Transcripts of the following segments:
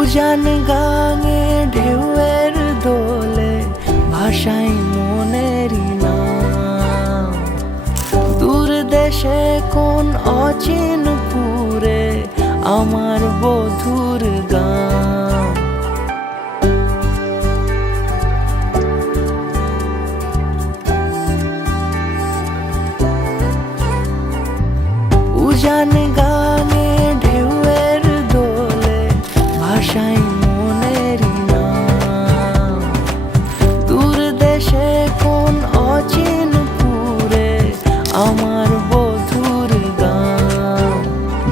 উজান গাঙে ঢেউয়ের দোলে ভাষাই মনেরই নাম। দূর দেশে কোন অচিন পুরে আমার বধুর গান। উজান গাঙে ঢেউয়ের দোলে ভাষাই মনেরই নাম। দূর দেশে কোন অচিন পুরে আমার বধুর গান।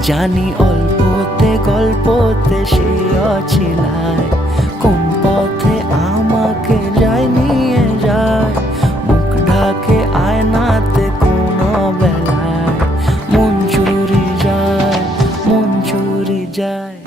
জানি অল্পতে গল্পতে সে অছিলায় কোন পথে আমাকে যায় নিয়ে যায়। মুখ ঢাকে আয়নাতে কোন বেলায় মন চুরি যায়, মন চুরি যায়।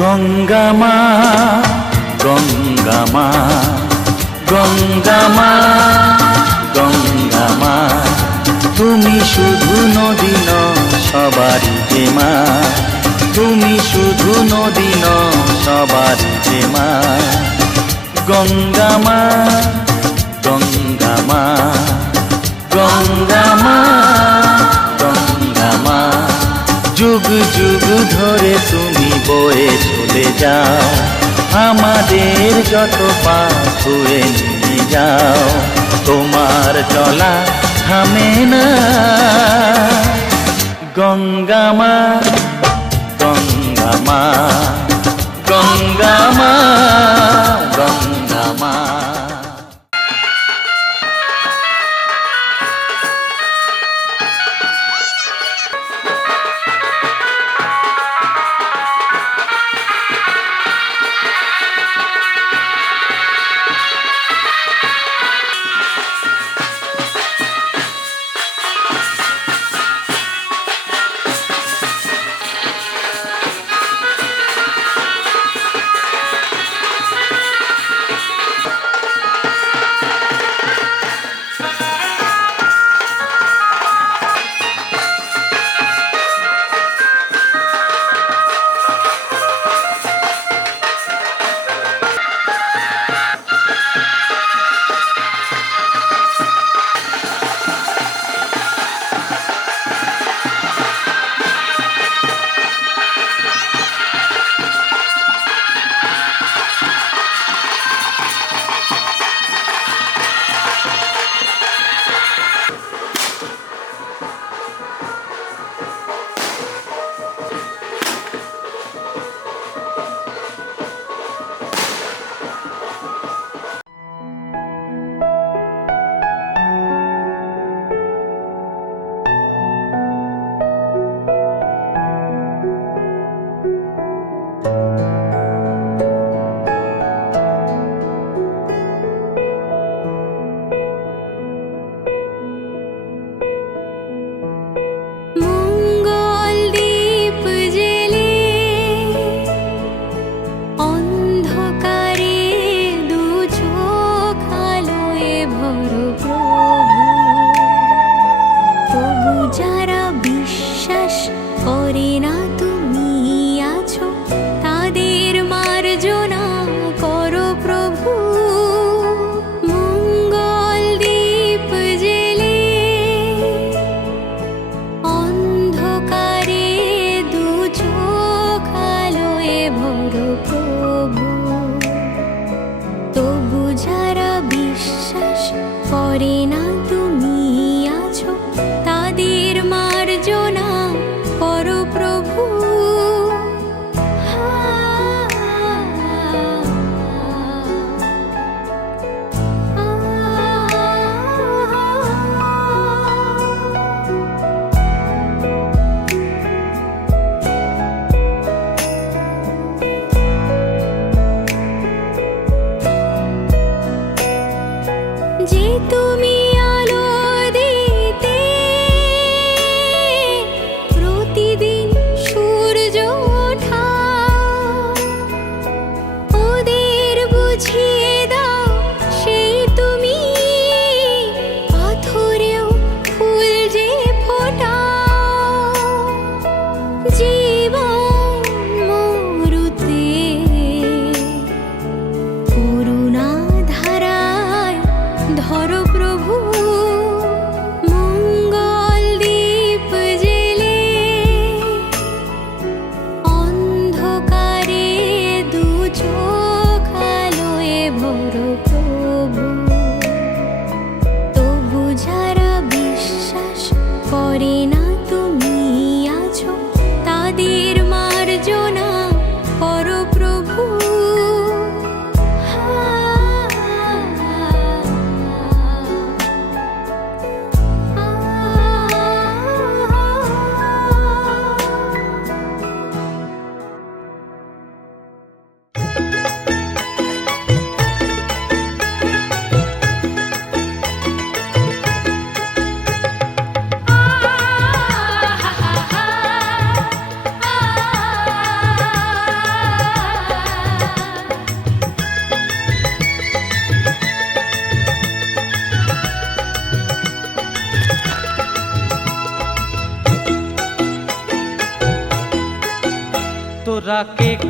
গঙ্গা মা, গঙ্গা মা, গঙ্গা মা, গঙ্গা মা, তুমি শুধু নদী নও সবারই যে মা, তুমি শুধু নদী নও সবারই যে মা। গঙ্গা মা, গঙ্গা মা, গঙ্গা মা, গঙ্গা মা, যুগ যুগ ধরে তুমি বয়ে চলে যাও, আমাদের যত পাপ ধুয়ে নিয়ে যাও, তোমার চলা থামে না। গঙ্গা মা, গঙ্গা মা, গঙ্গা মা, গঙ্গা মা।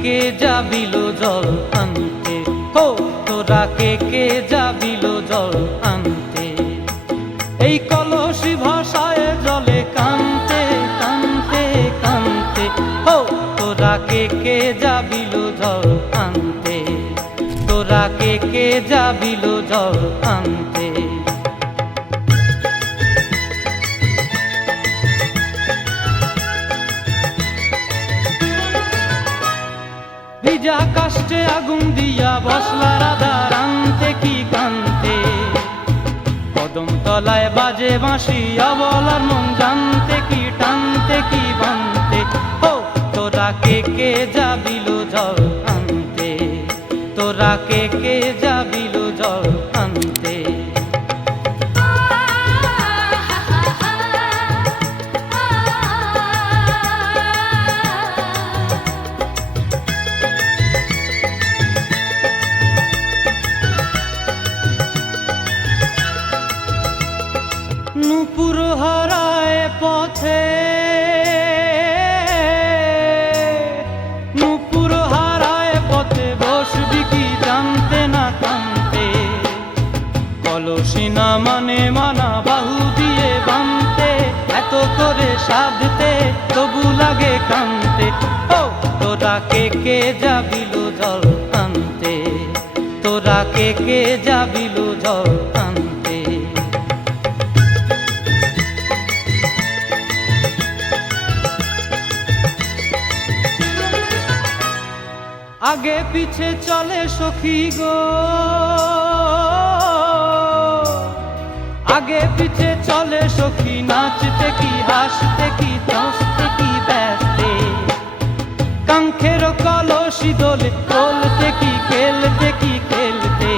কে যাবিল জল আনতে, হো তোরা কে যাবিল জল আনতে। এই কলসি ভাষায় জলে কানতে কানতে কানতে, হো তোরা কে যাবিল জল আনতে, তোরা কে যাবিল জল আনতে। ভিজা কাষ্টে আগুন দিয়া বসলা রাধা রানতে কি কানতে, কদম তলায় বাজে বাঁশি অবলার মন জানতে কি টানতে কি বানতে, ও তোরা কে যাবিল জল আনতে, তোরা কে যাবিল জল আনতে। নূপুর হারায় পথে, নূপুর হারায় পথে বসবি কি জানতে না কানতে, কলসি না মানে মানা বাহু দিয়ে বানতে, এত করে সাধতে তবু লাগে কানতে, ও তোরা কে যাবিল জল আনতে, তোরা কে যাবিল জল আনতে। আগে পিছে চলে সখী গো, আগে পিছে চলে সখী, নাচতে কি হাসতে কি হাসতে কি ব্যস্তে, কাঙ্ক্ষের কলসি দোলে তোলতে কি খেলতে কি খেলতে।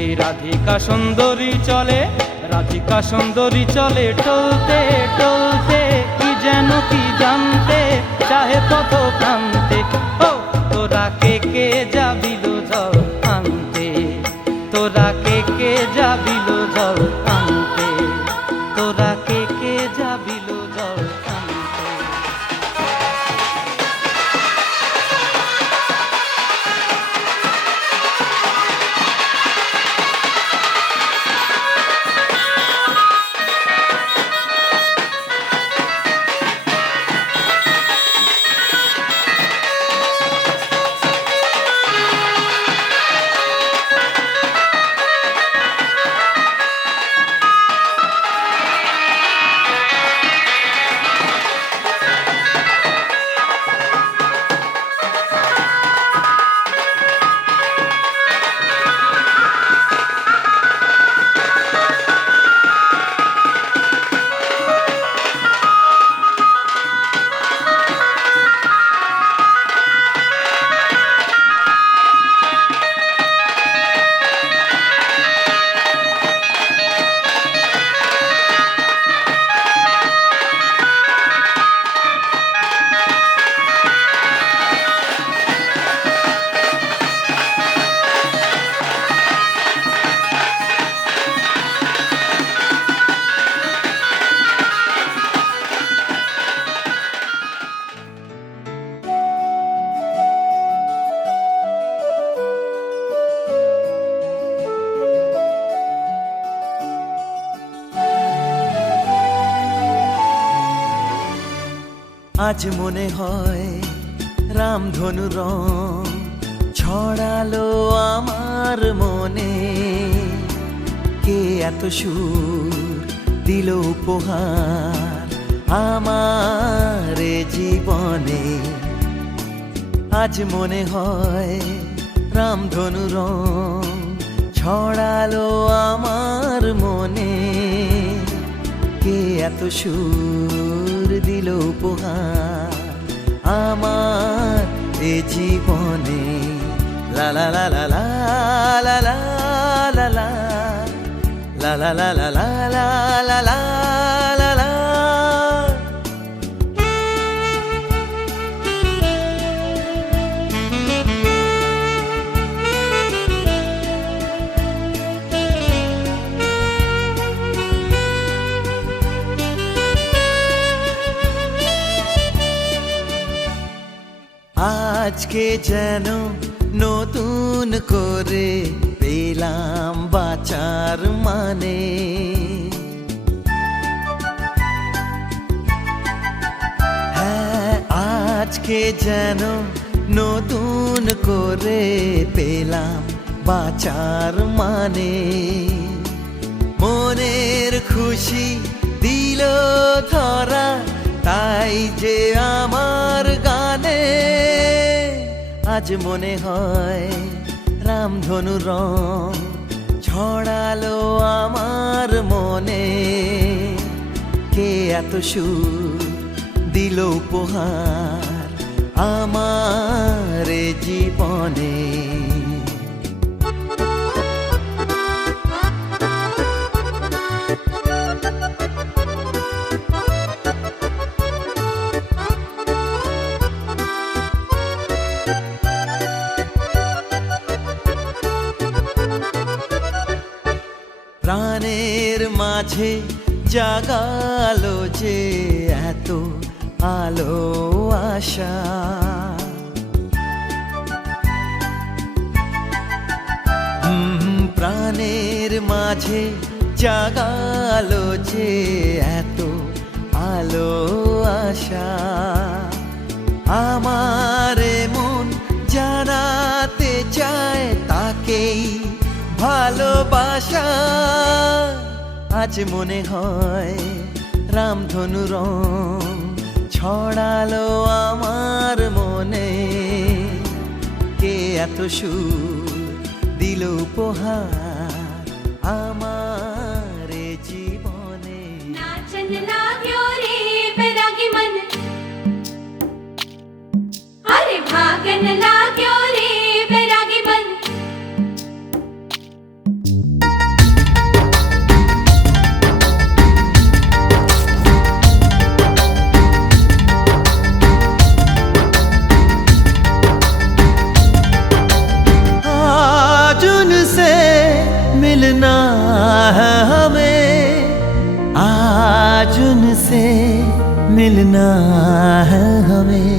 এই রাধিকা সুন্দরী চলে, রাধিকা সুন্দরী চলে টলতে টলতে, কি যেন কি জানতে চাহে পথ প্রান্তে, ও তোরা কে যাবিল জল আনতে, তোরা কে যাবিল জল আনতে, তোরা কে যাবিল জল আনতে। আজ মনে হয় রামধনু রং ছড়ালো আমার মনে, কে এত সুর দিল উপহার আমার জীবনে। আজ মনে হয় রামধনু রং ছড়ালো আমার মনে, কে এত সুর দিল উপহার আমার এ জীবনে। লা লা লা লা লা লা লা লা লা লা লা লা লা লা লা লা লা। আজকে যেন নতুন করে পেলাম বাঁচার মানে। হ্যাঁ, আজকে যেন নতুন করে পেলাম বাঁচার মানে। মনের খুশি দিল ধরা, তাই যে আমার গানে আজ মনে হয় রামধনু রং ছড়ালো আমার মনে। কে এত সুর দিল উপহার আমার জীবনে। প্রাণের মাঝে জাগালো যে এত আলো আশা, প্রাণের মাঝে জাগালো যে এত আলো আশা। আমার মন জানাতে চায় তাকেই ভালোবাসা। আজ মনে হয় রামধনু রং ছড়ালো আমার মনে। কে এত সুর দিল উপহার আমার জীবনে। नाचन लाग्यो रे बैरागी मन, अरे भागन लाग्यो रे बैरागी मन। आज उनसे मिलना है हमें, आज उनसे मिलना है हमें।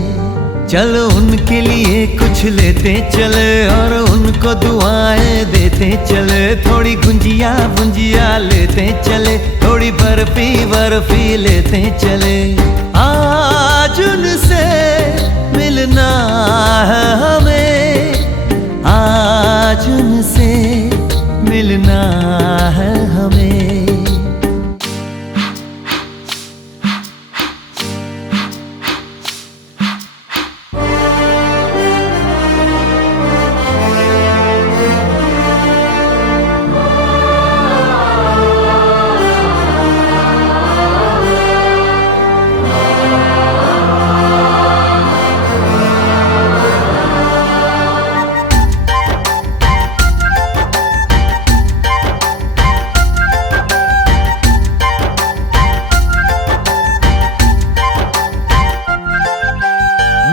चलो उनके लिए कुछ लेते चले और उनको दुआएं देते चले। थोड़ी गुंजिया गुंजिया लेते चले, थोड़ी बर्फी बर्फी लेते चले। आज उनसे मिलना है हमें, आज उनसे मिलना है हमें।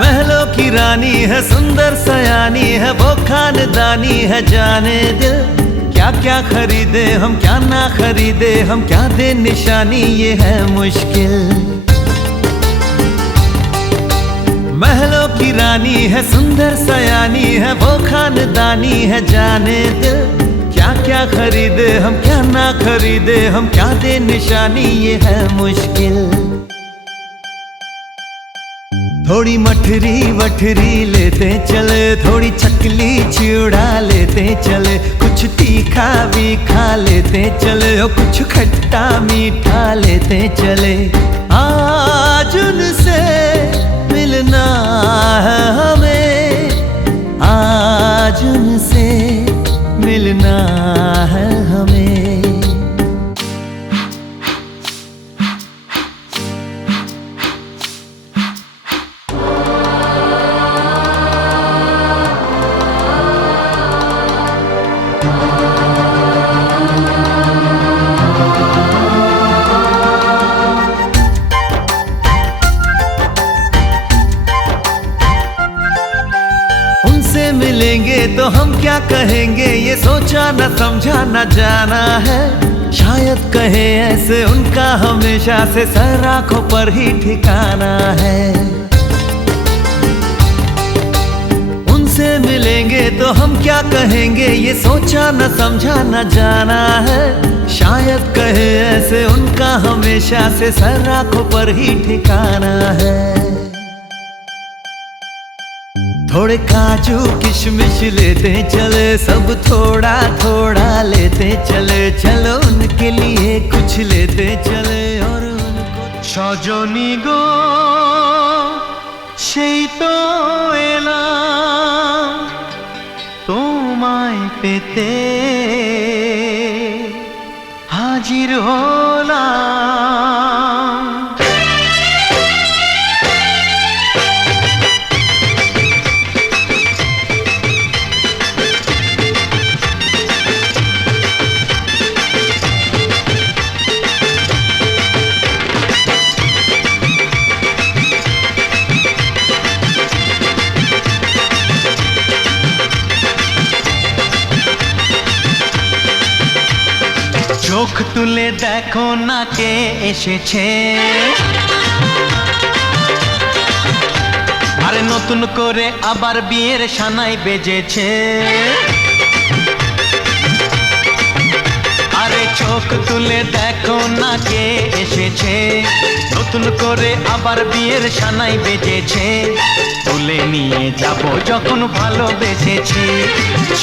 महलों की रानी है, सुंदर सयानी है, वो खानदानी है। जाने दिल क्या क्या खरीदे हम, क्या ना खरीदे हम, क्या दे निशानी, ये है मुश्किल। महलों की रानी है, सुंदर सयानी है, वो खानदानी है। जाने दिल क्या क्या खरीदे हम, क्या ना खरीदे हम, क्या दे निशानी, ये है मुश्किल। थोड़ी मठरी वठरी लेते चले, थोड़ी चकली चिड़ा लेते चले। कुछ तीखा भी खा लेते चले और कुछ खट्टा मीठा लेते चले। आज उनसे मिलना है हमें, आज उनसे मिलना है हमें। मिलेंगे तो हम क्या कहेंगे, ये सोचा न समझा न जाना है। शायद कहे ऐसे उनका हमेशा से सर आंखों पर ही ठिकाना है। मिलेंगे तो हम क्या कहेंगे, ये सोचा न समझा न जाना है। शायद कहे ऐसे उनका हमेशा से सर आंखों पर ही ठिकाना है। थोड़े काजू किशमिश लेते चले, सब थोड़ा थोड़ा लेते चले। चलो उनके लिए कुछ लेते चले और उनको। সজনী গো সেই তো এলাম তোমায় পেতে, হাজির হলাম। চোখ তুলে দেখো না কে এসেছে, আরে নতুন করে আবার বিয়ের সানাই বেজেছে। আরে চোখ তুলে দেখো না কে এসেছে, নতুন করে আবার বিয়ের সানাই বেজেছে। তুলে নিয়ে যাব যখন ভালোবেসেছি,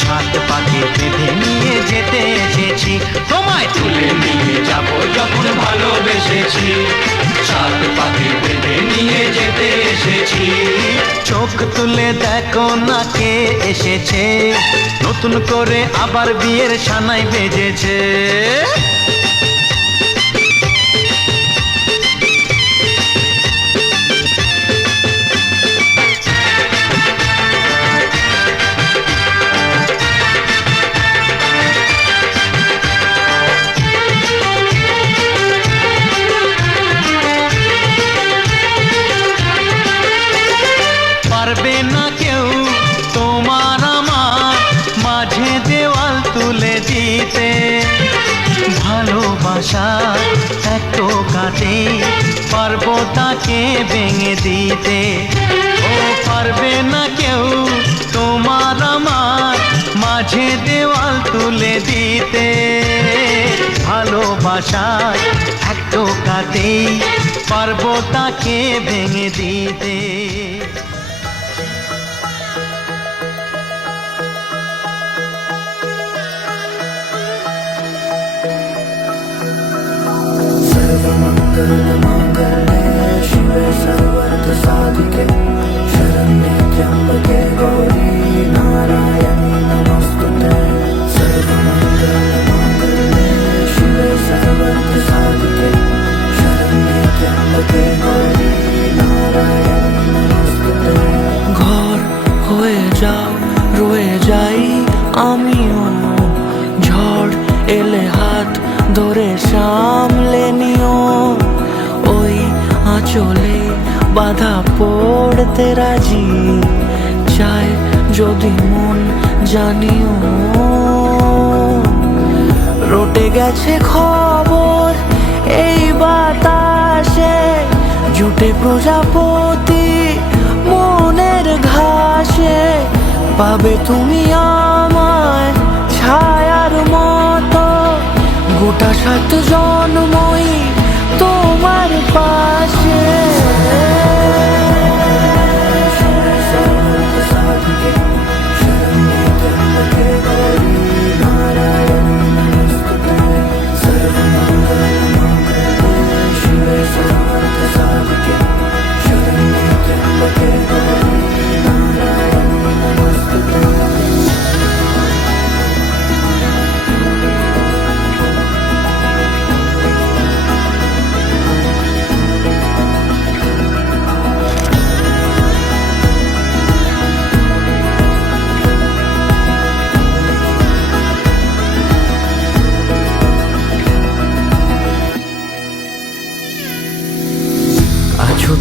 সাত পাকে বেঁধে নিয়ে যেতে এসেছি। তোমায় তুলে নিয়ে যাব যখন ভালোবেসেছি, সাত পাকে বেঁধে নিয়ে যেতে এসেছি। চোখ তুলে দেখো না কে এসেছে, নতুন করে আবার বিয়ের সানাই বেজেছে। পারবে না কেউ তোমার আমার মাঝে দেওয়াল তুলে দিতে, ভালোবাসা এত কাটে পারবো তাকে ভেঙে দিতে। ও পারবে না কেউ তোমার আমার মাঝে দেওয়াল তুলে দিতে, ভালোবাসা এত কাটে পারবো তাকে ভেঙে দিতে। सर्वमङ्गलमाङ्गल्ये शिवे सर्वार्थसाधिके शरण्ये त्र्यम्बके गौरी नारायणी नमोस्तुते। सर्वमङ्गलमाङ्गल्ये शिवे सर्वार्थसाधिके शरण्ये त्र्यम्बके गौरी नारायणी नमोस्तुते। ঘর হয়ে যাও রয়ে যাই আমিও, ঝড় এলে হাত ধরে সামলে নিও। ওই আঁচলে বাধা পড়তে রাজি, চাই যদি মন জানিও। রটে গেছে খবর এই বাতাসে, জুটে প্রজাপতি মনের ঘাসে। পাবে তুমি আমায় ছায়ার মতো, গোটা 7 জন্মই তোমার পাশে।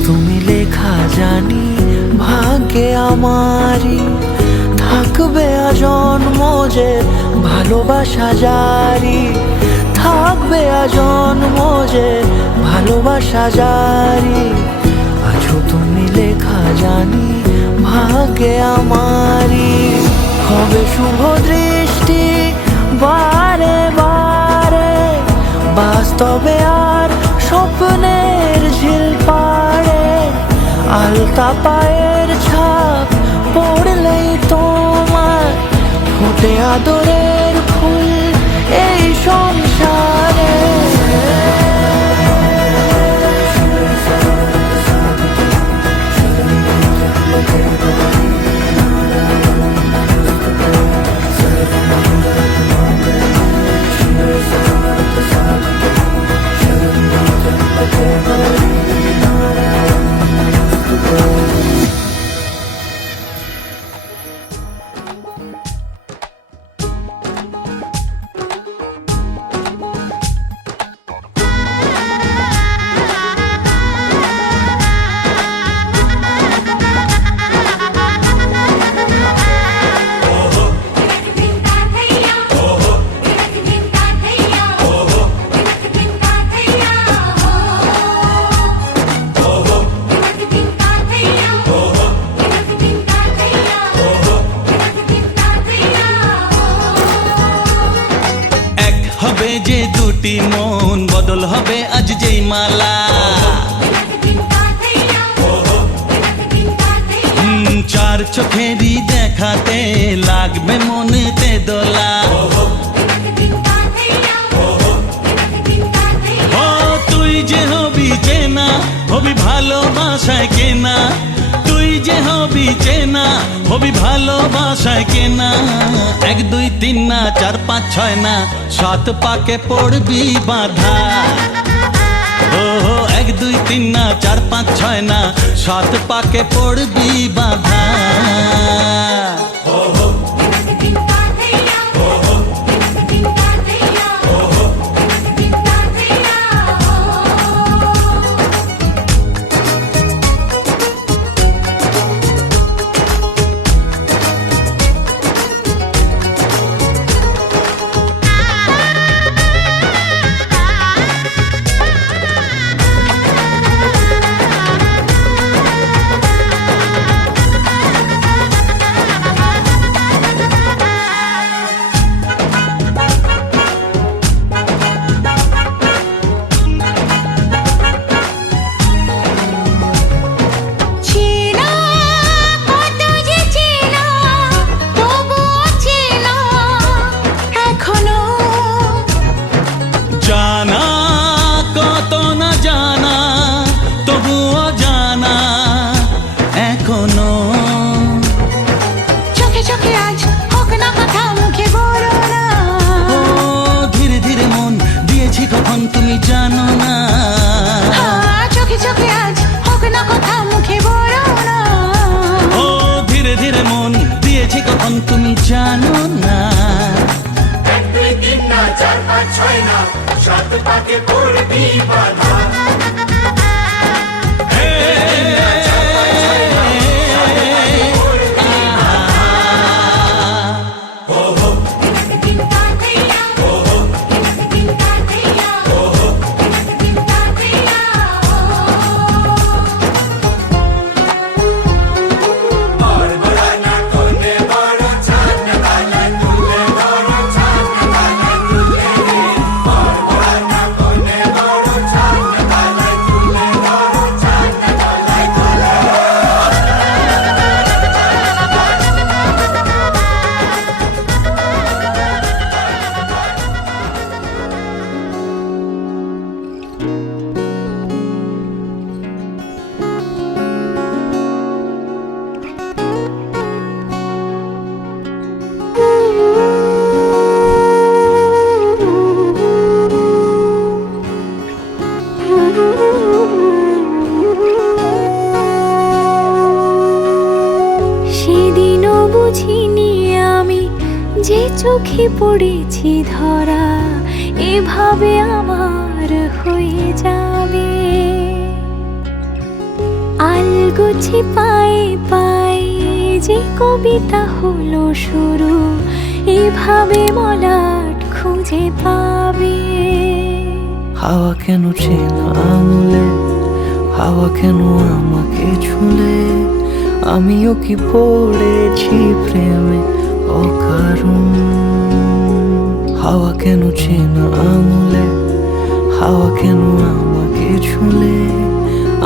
তুমি লেখা জানি ভাগ্যে আমারই, থাকবে আজন্ম যে ভালোবাসা জারি। থাকবে আজন্ম যে ভালোবাসা জারি। আছো তুমি লেখা জানি ভাগ্যে আমারই। হবে শুভ দৃষ্টি বারে বারে, বাস্তবে আর স্বপ্নের ঝিল পাড়ে। আলতা পায়ের ছাপ পড়লেই তোমার ফোটে আদরের ফুল এই সংসারে। হবে যে দুটি মন, বদল হবে আজ যেই মালা। চার চোখেরই দেখাতে লাগবে মনেতে দোলা। ও তুই যে হবি চেনা, হবি ভালোবাসায় কেনা। তুই যে হবি চেনা, হবি ভালোবাসায় কেনা। 1 2 3 না 4 5 6 না 7 পাকে পড়বি বাঁধা। ও 1 2 3 না 4 5 6 না 7 পাকে পড়বি বাঁধা। জানা কত না জানা, তবুও জানা এখনো। চোখে চোখে আজ হোক না কথা, মুখে বলো না। ও ধীরে ধীরে মন দিয়েছি কখন তুমি জানো না। চোখে চোখে আজ হোক না কথা, মুখে বলো না। ও ধীরে ধীরে মন দিয়েছি কখন তুমি জানো না। 1 2 3 না 4 5 6 না 7 পাকে পড়বি বাঁধা। সেদিনও বুঝিনি আমি যে চোখে পড়েছি ধরা, এভাবে আমার হয়ে যাবে। আলগোছে পায়ে পায়ে যে কবিতা হলো শুরু, এভাবে মলাট খুঁজে পাবে। হাওয়া কেন চেনা আঙুলে, হাওয়া কেন আমাকে ছুলে, আমিও কি পড়েছি প্রেমে অকারণ। হাওয়া কেন চেনা আঙুলে, হাওয়া কেন আমাকে ছুলে,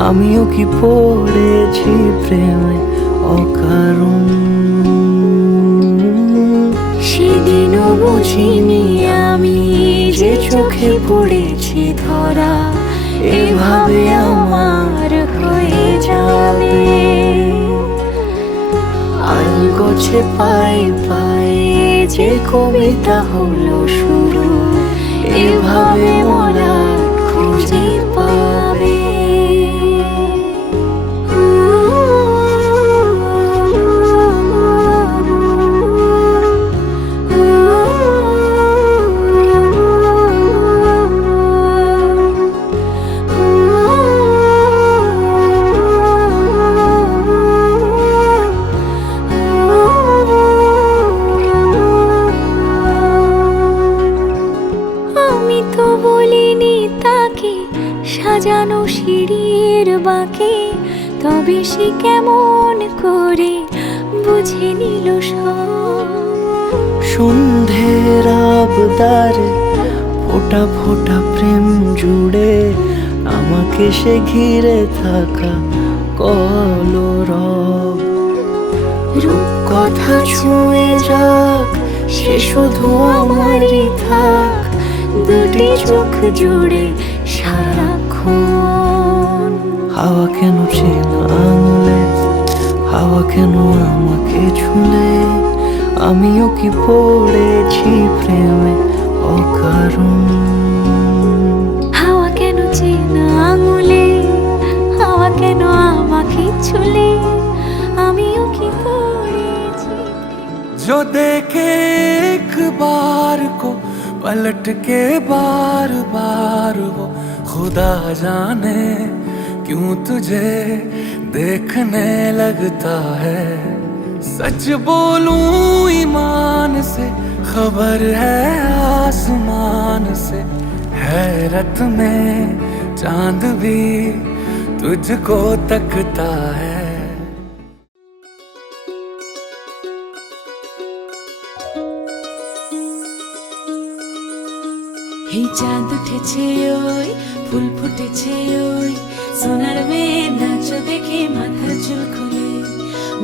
আমিও কি পড়েছি প্রেমে অকারণ। সেদিনও বুঝিনি আমি যে চোখে পড়েছি ধরা, এভাবে আমার হয়ে যাবে। আলগোছে পাই পাই যে কবিতা হলো শুরু, এভাবে মোরা খুঁজে পাবে। আমি তো বলিনি তাকে সাজানো সিঁড়ির বাঁকে, তবে সে কেমন করে বুঝে নিল সব। সন্ধ্যের আবদারে ফোঁটা ফোঁটা প্রেম জুড়ে, আমাকে সে ঘিরে থাকা কলরব। রূপকথা ছুঁয়ে যাক, সে শুধু আমারই থাক, দুটি চোখ জুড়ে সারাক্ষণ। হাওয়া কেন চেনা আঙুলে, হাওয়া কেন আমাকে ছুলে, আমিও কি পড়েছি প্রেমে অকারণ। হাওয়া কেন চেনা আঙুলে, হাওয়া কেন আমাকে ছুলে, আমিও কি পড়েছি। जो देखे एक बार को पलट के बार बार, वो खुदा जाने क्यों तुझे देखने लगता है। सच बोलूं ईमान से, खबर है आसमान से, हैरत में चांद भी तुझको तकता है। এই চাঁদ উঠেছে ওই, ফুল ফুটেছে ওই, সোনার মেয়ে নাচ দেখে মাথার চুল খুলে।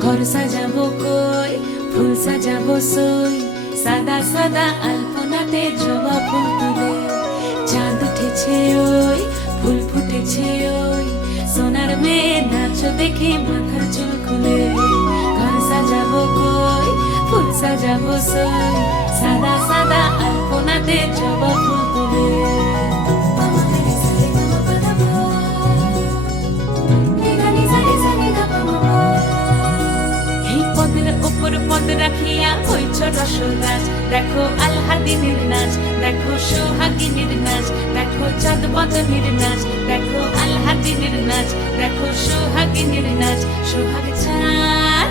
ঘর সাজাবো কই, ফুল সাজাবো সই, সাদা সাদা আলপনাতে জবা ফুল তুলে। চাঁদ উঠেছে ওই, ফুল ফুটেছে ওই, সোনার মেয়ে নাচ দেখে মাথার চুল খুলে। ঘর সাজাবো কই, ফুল সাজাবো সই, সাদা সাদা আলপনাতে জবা ফুল তুলে। এই পদের উপর পদ রাখিয়া হইছ রসরাজ, দেখো আলহাদিনের নাচ, দেখো সোহাগিনীর নাচ, দেখো চাঁদ বদনের নাচ, দেখো আলহাদিনের নাচ, দেখো সোহাগিনীর নাচ। সোহাগ চাঁদ,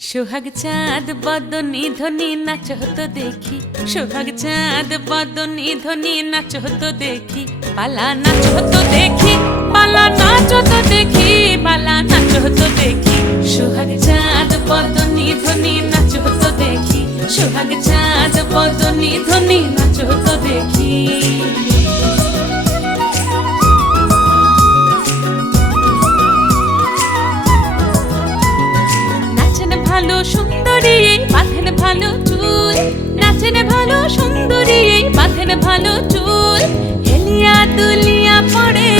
সোহাগ চাঁদ বদনী ধ্বনি নাচ হতো দেখি, সোহাগ চাঁদ বদনী ধ্বনি নাচ হতো দেখি। পালা নাচ হতো দেখি, পালা নাচ হতো দেখি, পালা নাচ হতো দেখি। সোহাগ চাঁদ বদনী ধ্বনি নাচ হতো দেখি, সোহাগ চাঁদ বদনী ধ্বনি নাচ হতো দেখি। ভালো সুন্দরী বাঁধেন ভালো চুল, নাচেন ভালো সুন্দরী বাঁধেন ভালো চুল। হেলিয়া দুলিয়া পড়ে,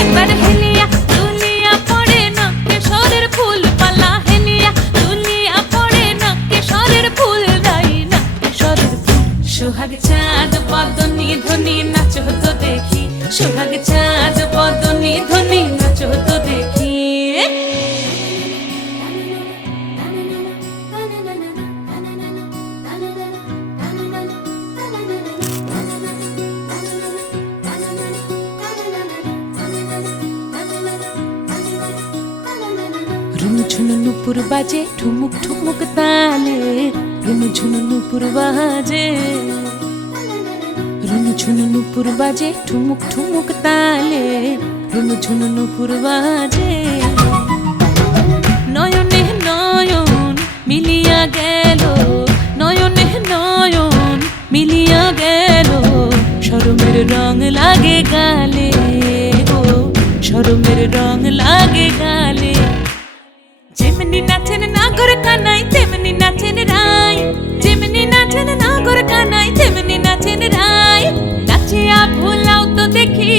একবার হেলিয়া দুলিয়া পড়ে, নকেশ্বরের ফুল পালা। হেলিয়া দুলিয়া পড়ে, নকেশ্বরের ফুল গাই, নকেশ্বরের ফুল। সোহাগ চাঁদ বদনী ধ্বনি নাচ হতো দেখি, সোহাগ চাঁদ বদনী ধ্বনি নাচ হতো দেখি। ঝুনু নুপুর বাজে ঠুমুক ঠুমুক তালে, রুনু ঝুনু নুপুর বাজে, রুনু ঝুনু নুপুর বাজে ঠুমুক ঠুমুক তালে, রুনু ঝুনু নুপুর বাজে। নয়নে নয়ন রং লাগে গালে গো, শরমের রং লাগে গালে। যেমনি নাচেন নাগর কানাই তেমনি নাচেন রাই, যেমনি নাচেন নাগর কানাই তেমনি নাচেন রাই। নাচিয়া ভোলাও তো দেখি,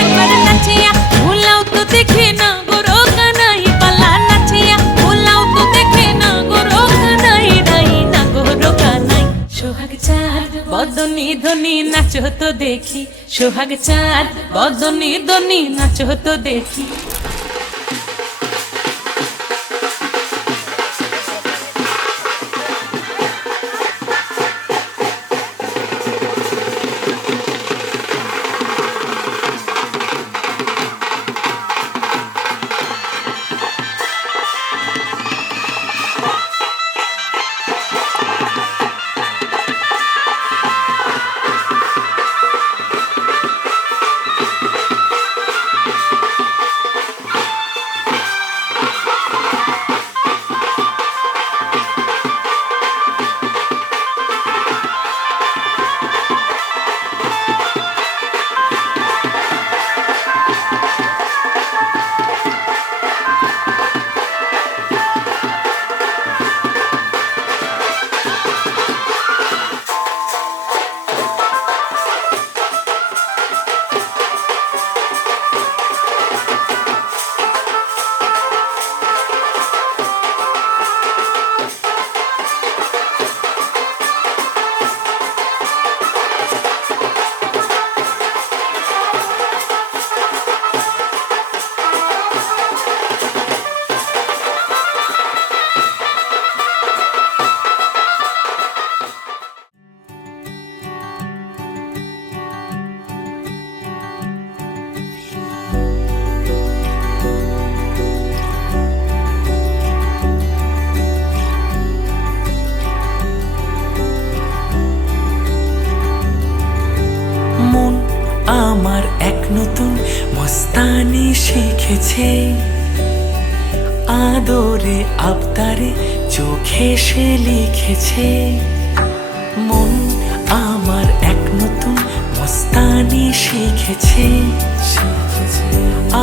একবার নাচিয়া ভোলাও তো দেখি নাগর কানাই পালা। নাচিয়া ভোলাও তো দেখি নাগর কানাই রাই, নাগর কানাই। সোহাগ চাঁদ বদনি ধনি নাচো তো দেখি, সোহাগ চাঁদ বদনি ধনি নাচো তো দেখি। নতুন মস্তানি শিখেছে, আদরে আবদারে চোখে সে লিখেছে। মন আমার এক নতুন মস্তানি শিখেছে,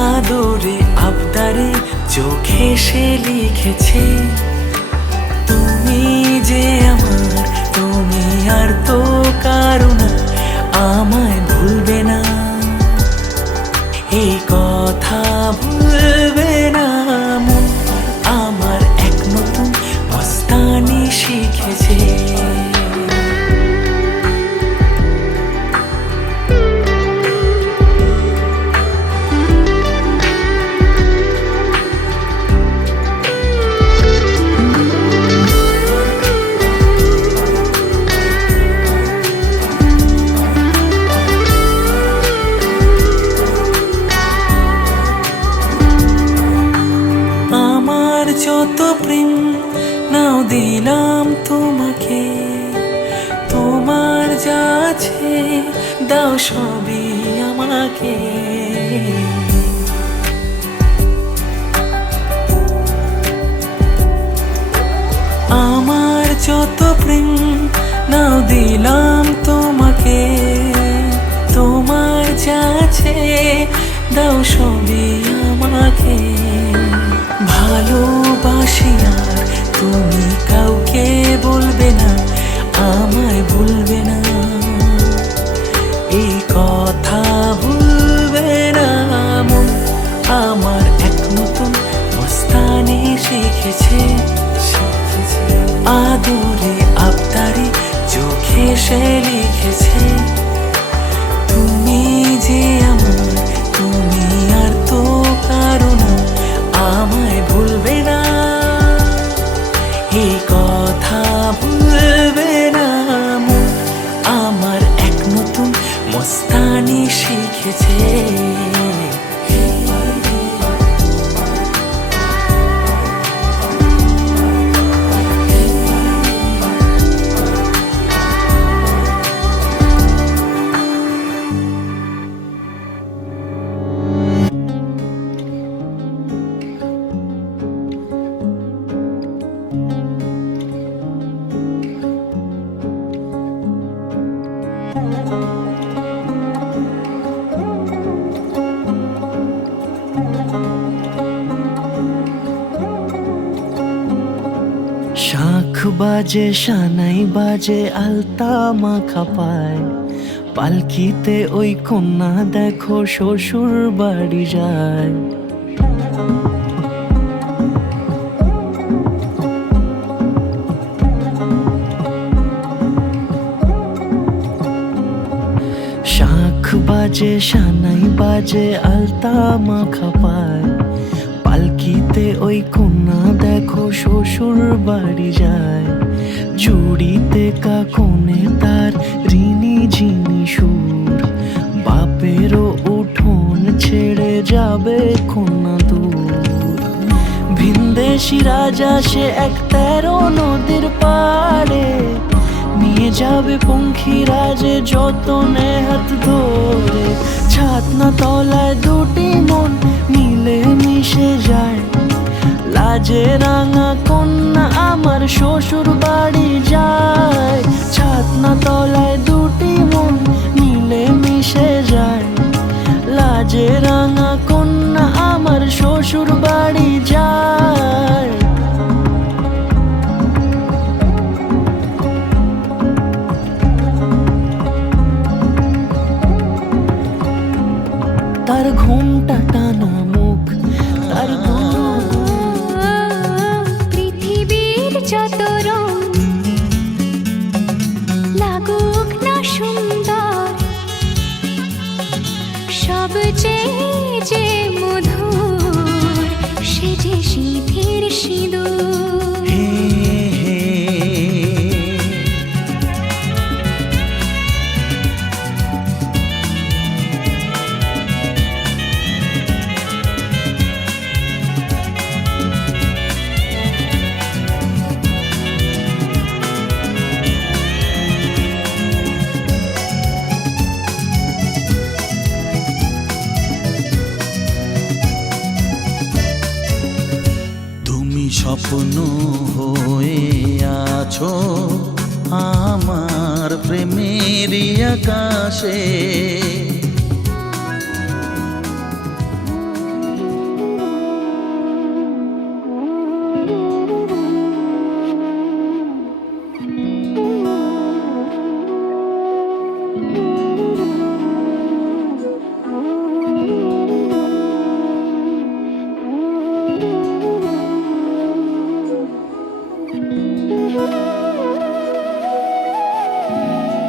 আদরে আবদারে চোখে সে লিখেছে। তুমি যে আমার, তুমি আর তো কারো না, আমায় ভুলবে না, এই কথা ভুলবে না। মন আমার এক নতুন মস্তানি শিখেছে। যত প্রেম নাও দিলাম তোমাকে, তোমার যা আছে দাও সবই আমাকে। আমার যত প্রেম নাও দিলাম তোমাকে, তোমার যা আছে দাও সবই আমাকে। ভালোবাসি আর তুমি কাউকে বলবে না, আমায় ভুলবে না, এই কথা ভুলবে না। মন আমার এক নতুন মস্তানি শিখেছে, আদরে আবদারে চোখে সে লিখেছে। তুমি যে আমার, তুমি আর তো কারো না, আমায় ভুলবে না, এই কথা ভুলবে না। মন আমার এক নতুন মস্তানি শিখেছে। শাঁখ বাজে সানাই বাজে আলতা মাখা পায়, পালকিতে ওই কন্যা দেখো শ্বশুর বাড়ি যায়। শাঁখ বাজে সানাই বাজে আলতা মাখা পায়, পালকিতে ওই কন্যা দেখো শ্বশুর বাড়ি যায়। চুড়িতে কাকনে তার ঋণী ঝিনি সুর, বাপেরও উঠোন ছেড়ে যাবে কন্যা দূর। ভিনদেশি রাজা সে এক 13 নদীর পাড়ে, নিয়ে যাবে পঙ্খী রাজে যতনে হাত ধরে। ছাতনা তলায় দুটি মন মিলে মিশে যায়, লাজে রাঙা কন্যা আমার শ্বশুর বাড়ি যায়। ছাতনা তলায় দুটি মন মিলে মিশে যায়, লাজে রাঙা কন্যা আমার শ্বশুর বাড়ি যায়। তার ঘুমটা টানা মুখ, তার পৃথিবীর যত রং লাগুক না সুন্দর, সবচেয়ে যে মধুর সে যে সিঁথির সিঁদুর। হে হে স্বপ্ন হয়ে আছো আমার প্রেমের আকাশে।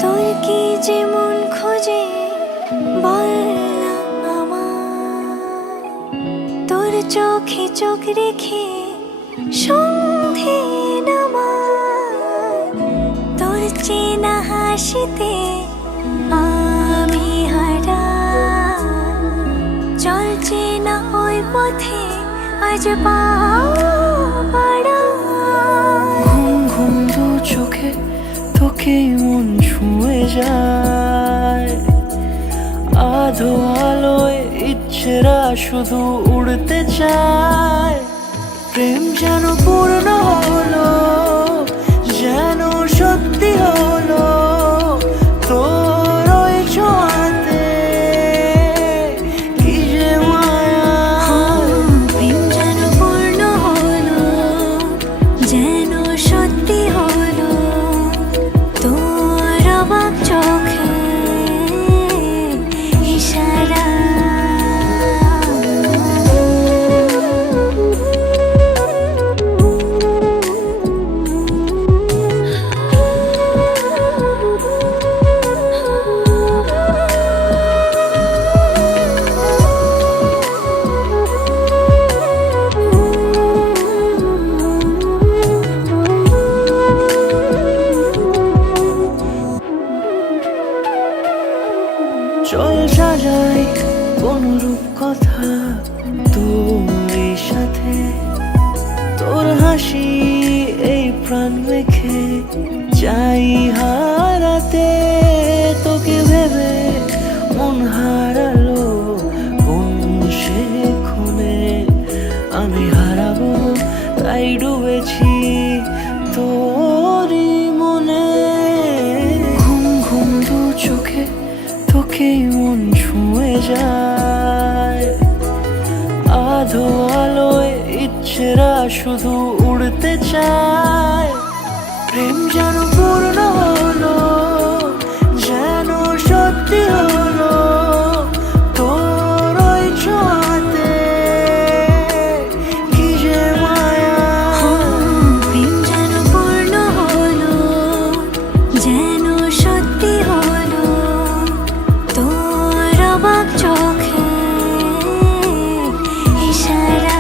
তোর কি যে মন খোঁজে বল না আমার, তোর চোখে চোখ রেখে সন্ধে নামার। তোর চেনা হাসিতে আমি হারা, চল চেনা ওই পথে আজ পাড়া। ঘুম ঘুম দু চোখে তোকে মন ছুঁয়ে যায়, আধো আলোয় ইচ্ছেরা শুধু উড়তে চায়। প্রেম যেন পূর্ণ হলো, যেন সত্যি হলো তোর ওই ছোঁয়াতে, কি যে মায়া। প্রেম যেন পূর্ণ হলো, যেন সত্যি হলো তোর অবাক চোখে ইশারা। চল সাজাই কোন রূপ কথা তোর সাথে, তোর হাসি এই প্রাণ রেখে চাই হারাতে। তোকে ভেবে মন হারালো কোন সে ক্ষণে, আমি হারাবো তাই ডুবেছি তোরই মনে। ঘুম ঘুম দু চোখে তোকে মন ছুঁয়ে যায়, আধো আলোয় ইচ্ছে মানুষেরা শুধু উড়তে চায়। প্রেম যেন পূর্ণ হলো, যেন সত্যি হলো তোর ওই ছোঁয়াতে, কি যে মায়া। প্রেম যেন পূর্ণ হলো, যেন সত্যি হলো তোর অবাক চোখে ইশারা।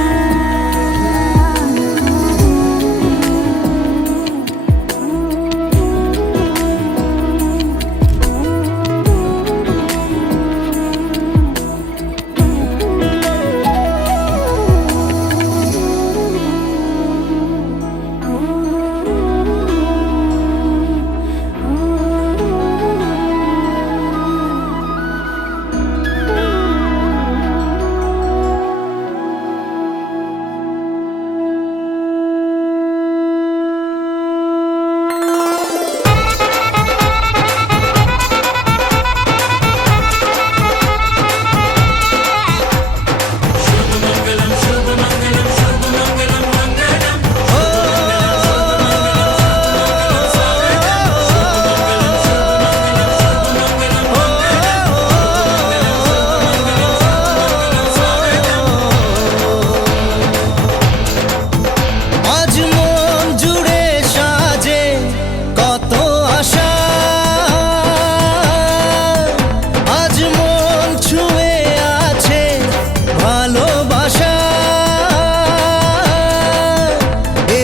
আজ মন জুড়ে সাজে কত আশা, আজ মন ছুঁয়ে আছে ভালোবাসা।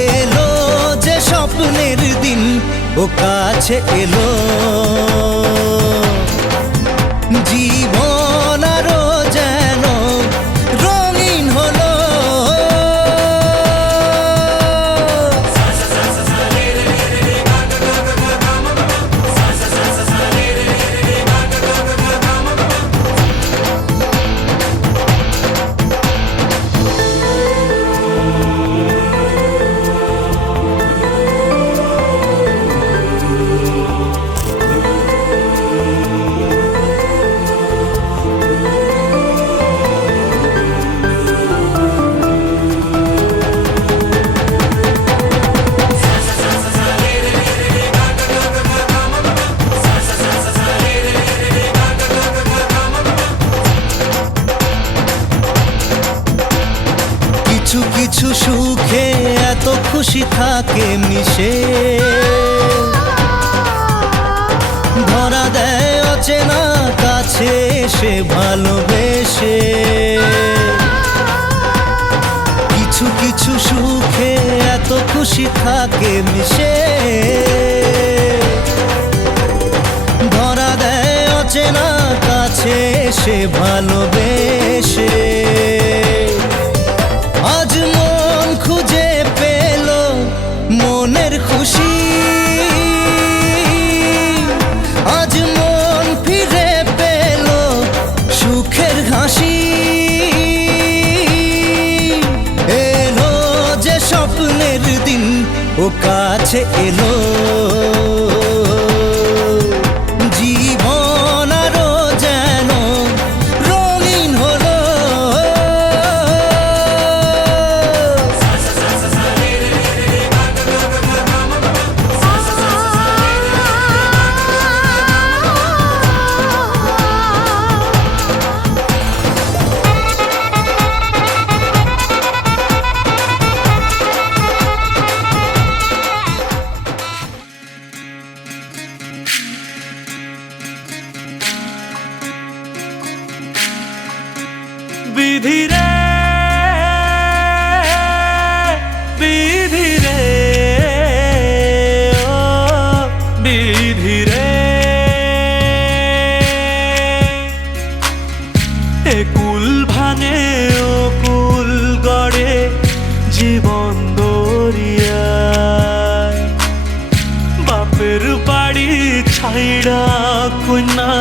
এলো যে স্বপ্নের দিন, ও কাছে এলো জীবন আরো যেন রঙিন হলো। কিছু কিছু সুখে এত খুশি থাকে মিশে, ধরা দেয় অচেনা কাছে এসে ভালোবেসে। কিছু কিছু সুখে এত খুশি থাকে মিশে, ধরা দেয় অচেনা কাছে এসে ভালোবেসে। আজ মন খুঁজে পেল মনের খুশি, আজ মন ফিরে পেল সুখের হাসি। এলো যে স্বপ্নের দিন, ও কাছে এলো জীবন আরো যেন রঙিন হলো। বিধি রে, বিধি রে, ও বিধি রে, এ কুল ভাঙে ও কুল গড়ে জীবন দরিয়ায়। বাপের বাড়ি ছাইড়া কন্যা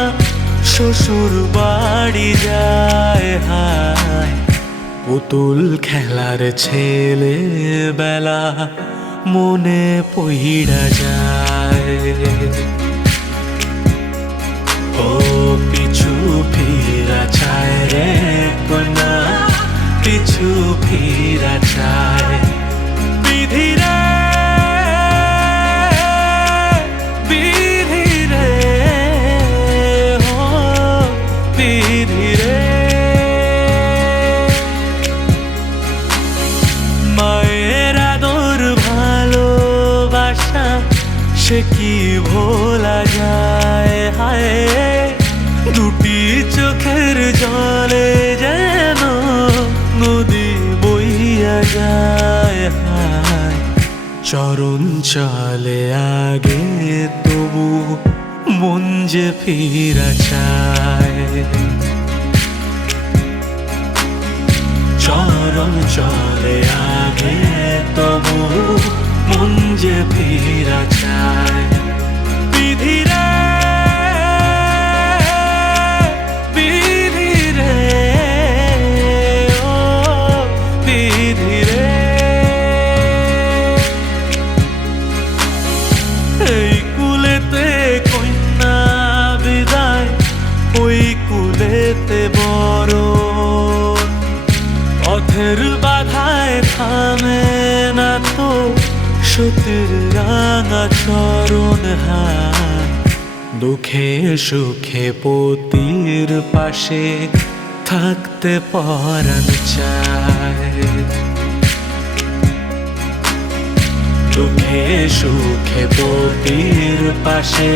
শ্বশুর বাড়ি যায়। হায় পুতুল খেলার ছেলে বেলা মনে পইড়া যায়। ও পিছু ফিরা চায় রে কন্যা, পিছু ফিরা চায় বিধি রে বিধি রে ও বিধি রে মায়ের আদর ভালোবাসা সে কি ভোলা যায় হায় দুটি চোখের জলে যেন নদী বইয়া যায় হায় চরণ চলে আগে তবু মন যে ফিরা চায় চরণ চলে আগে তবু মন যে ফিরা চায় বিধি রে বিধি রে ও বিধি রে এই কুলেতে কন্যা বিদায় ওই কুলেতে বড় পথের বাধায় থামে না তো সতীর রাঙা চরণ হায় দুঃখে সুখে পতির পাশে থাকতে পরাণ চায় দুঃখে সুখে পতির পাশে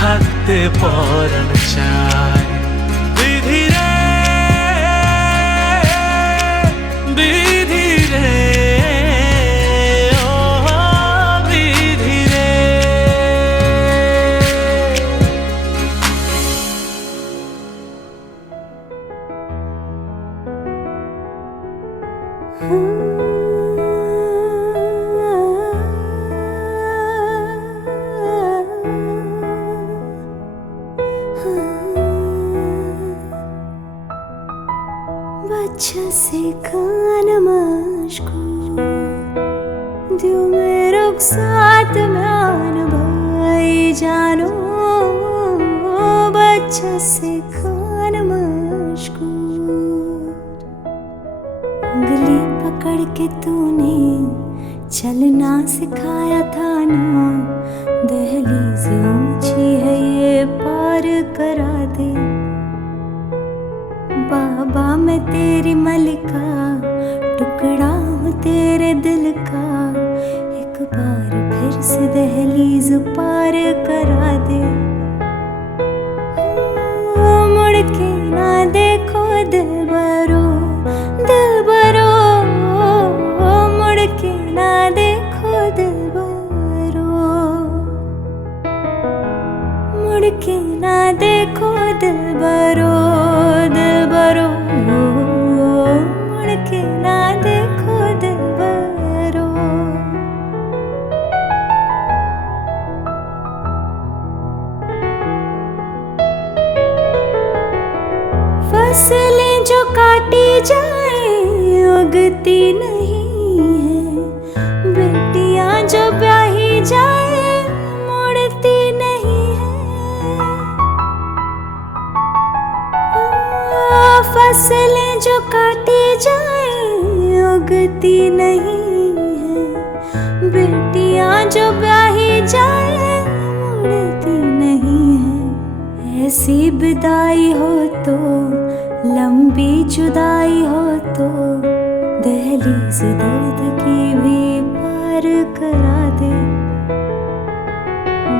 থাকতে পরাণ চায় বিধি রে বিধি রে ও বিধি রে बच्चा से कानम aşkı दिल में रुखसात मान भाई जानो बच्चा से कानम aşkı उंगली पकड़ के तूने चलना सिखाया था ना दहलीज ऊंची है ये पार करा दे बाबा मैं तेरी मलिका टुकड़ा हूँ तेरे दिल का एक बार फिर से दहलीज पार करा दे मुड़ के ना देखो दिल बरो मुड़ के ना देखो दिल बरो मुड़ के ना देखो दिल बरो मुड़ के ना देखो दिल बरो फसलें जो काटी जाए उगती नहीं है बेटियां जो ब्याही जाए मुड़ती नहीं है फसलें जो काटी जाए उगती नहीं है बेटियां जो ब्याही जाए मुड़ती नहीं है ऐसी विदाई हो तो लंबी जुदाई हो तो दहलीज दर्द की भी पार करा दे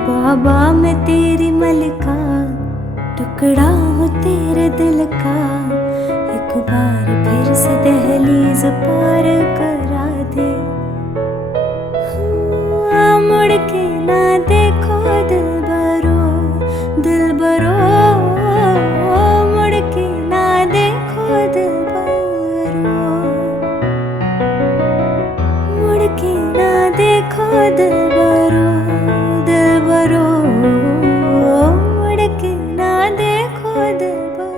बाबा मैं तेरी मलिका टुकड़ा हूँ तेरे दिल का एक बार फिर से दहलीज पार करा दे मुड़ के ना देखो दिल बरो मुड़ के ना देखो दिल बरो मुड़ के ना देखो दिल बरो मुड़ के ना देखो दिल बरो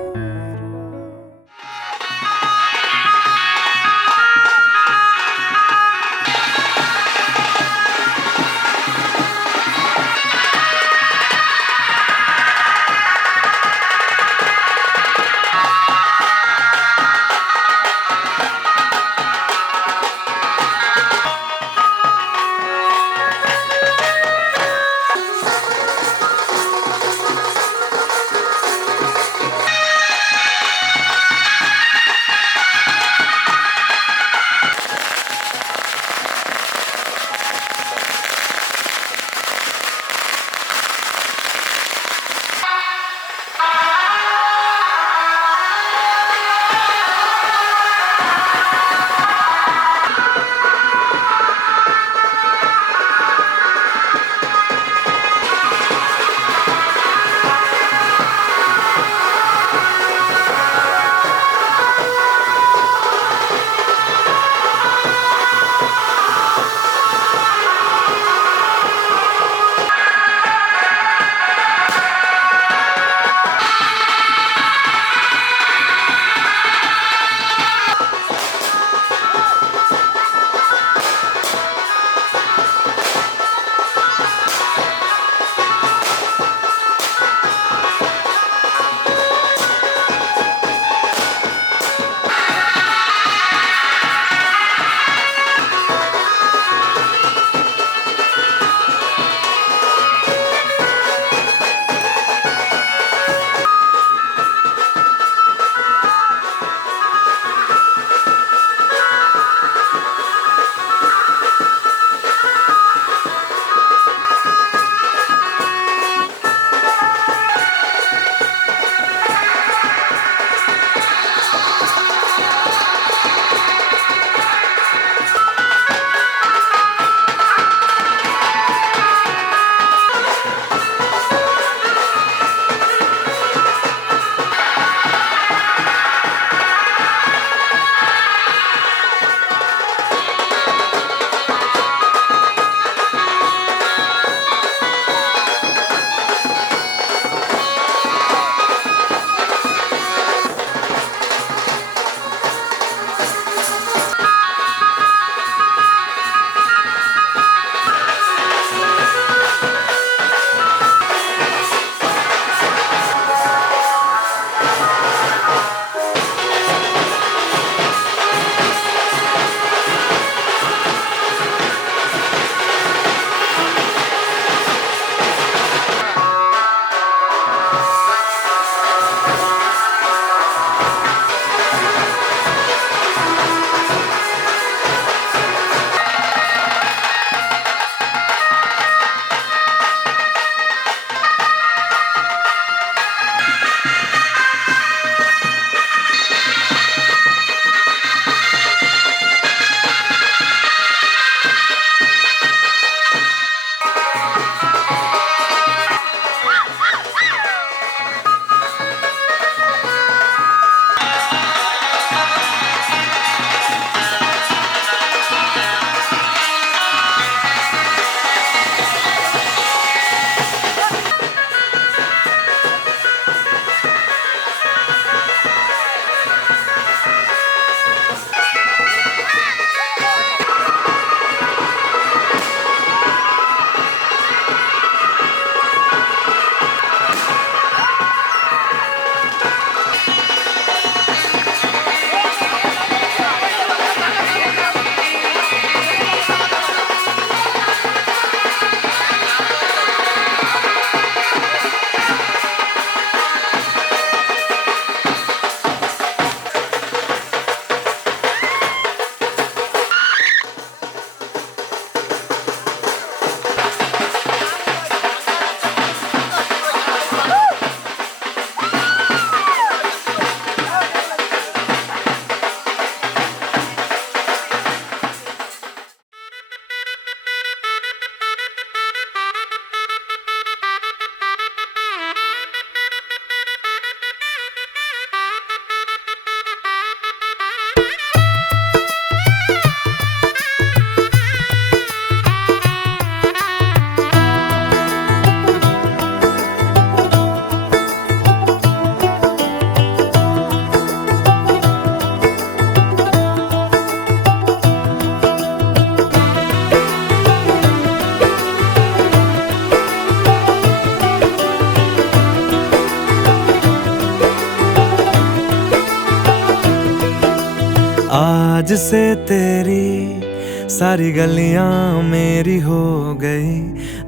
आज से तेरी सारी गलियां मेरी हो गई,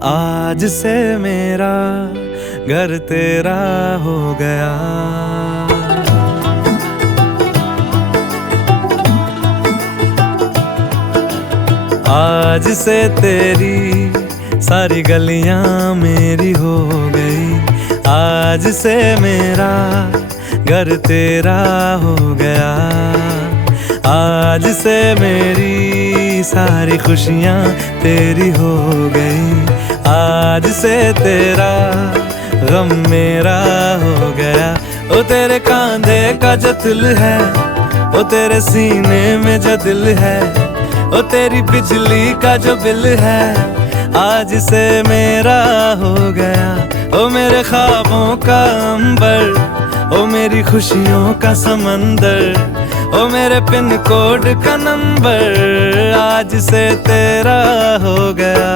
आज से मेरा घर तेरा हो गया। आज से तेरी सारी गलियां मेरी हो गई, आज से मेरा घर तेरा हो गया। आज से मेरी सारी खुशियां तेरी हो गई, आज से तेरा गम मेरा हो गया। ओ तेरे कांधे का जो दिल है, ओ तेरे सीने में जो दिल है, ओ तेरी बिजली का जो बिल है, आज से मेरा हो गया। ओ मेरे ख्वाबों का अंबर, ओ मेरी खुशियों का समंदर, ओ मेरे पिन कोड का नंबर, आज से तेरा हो गया।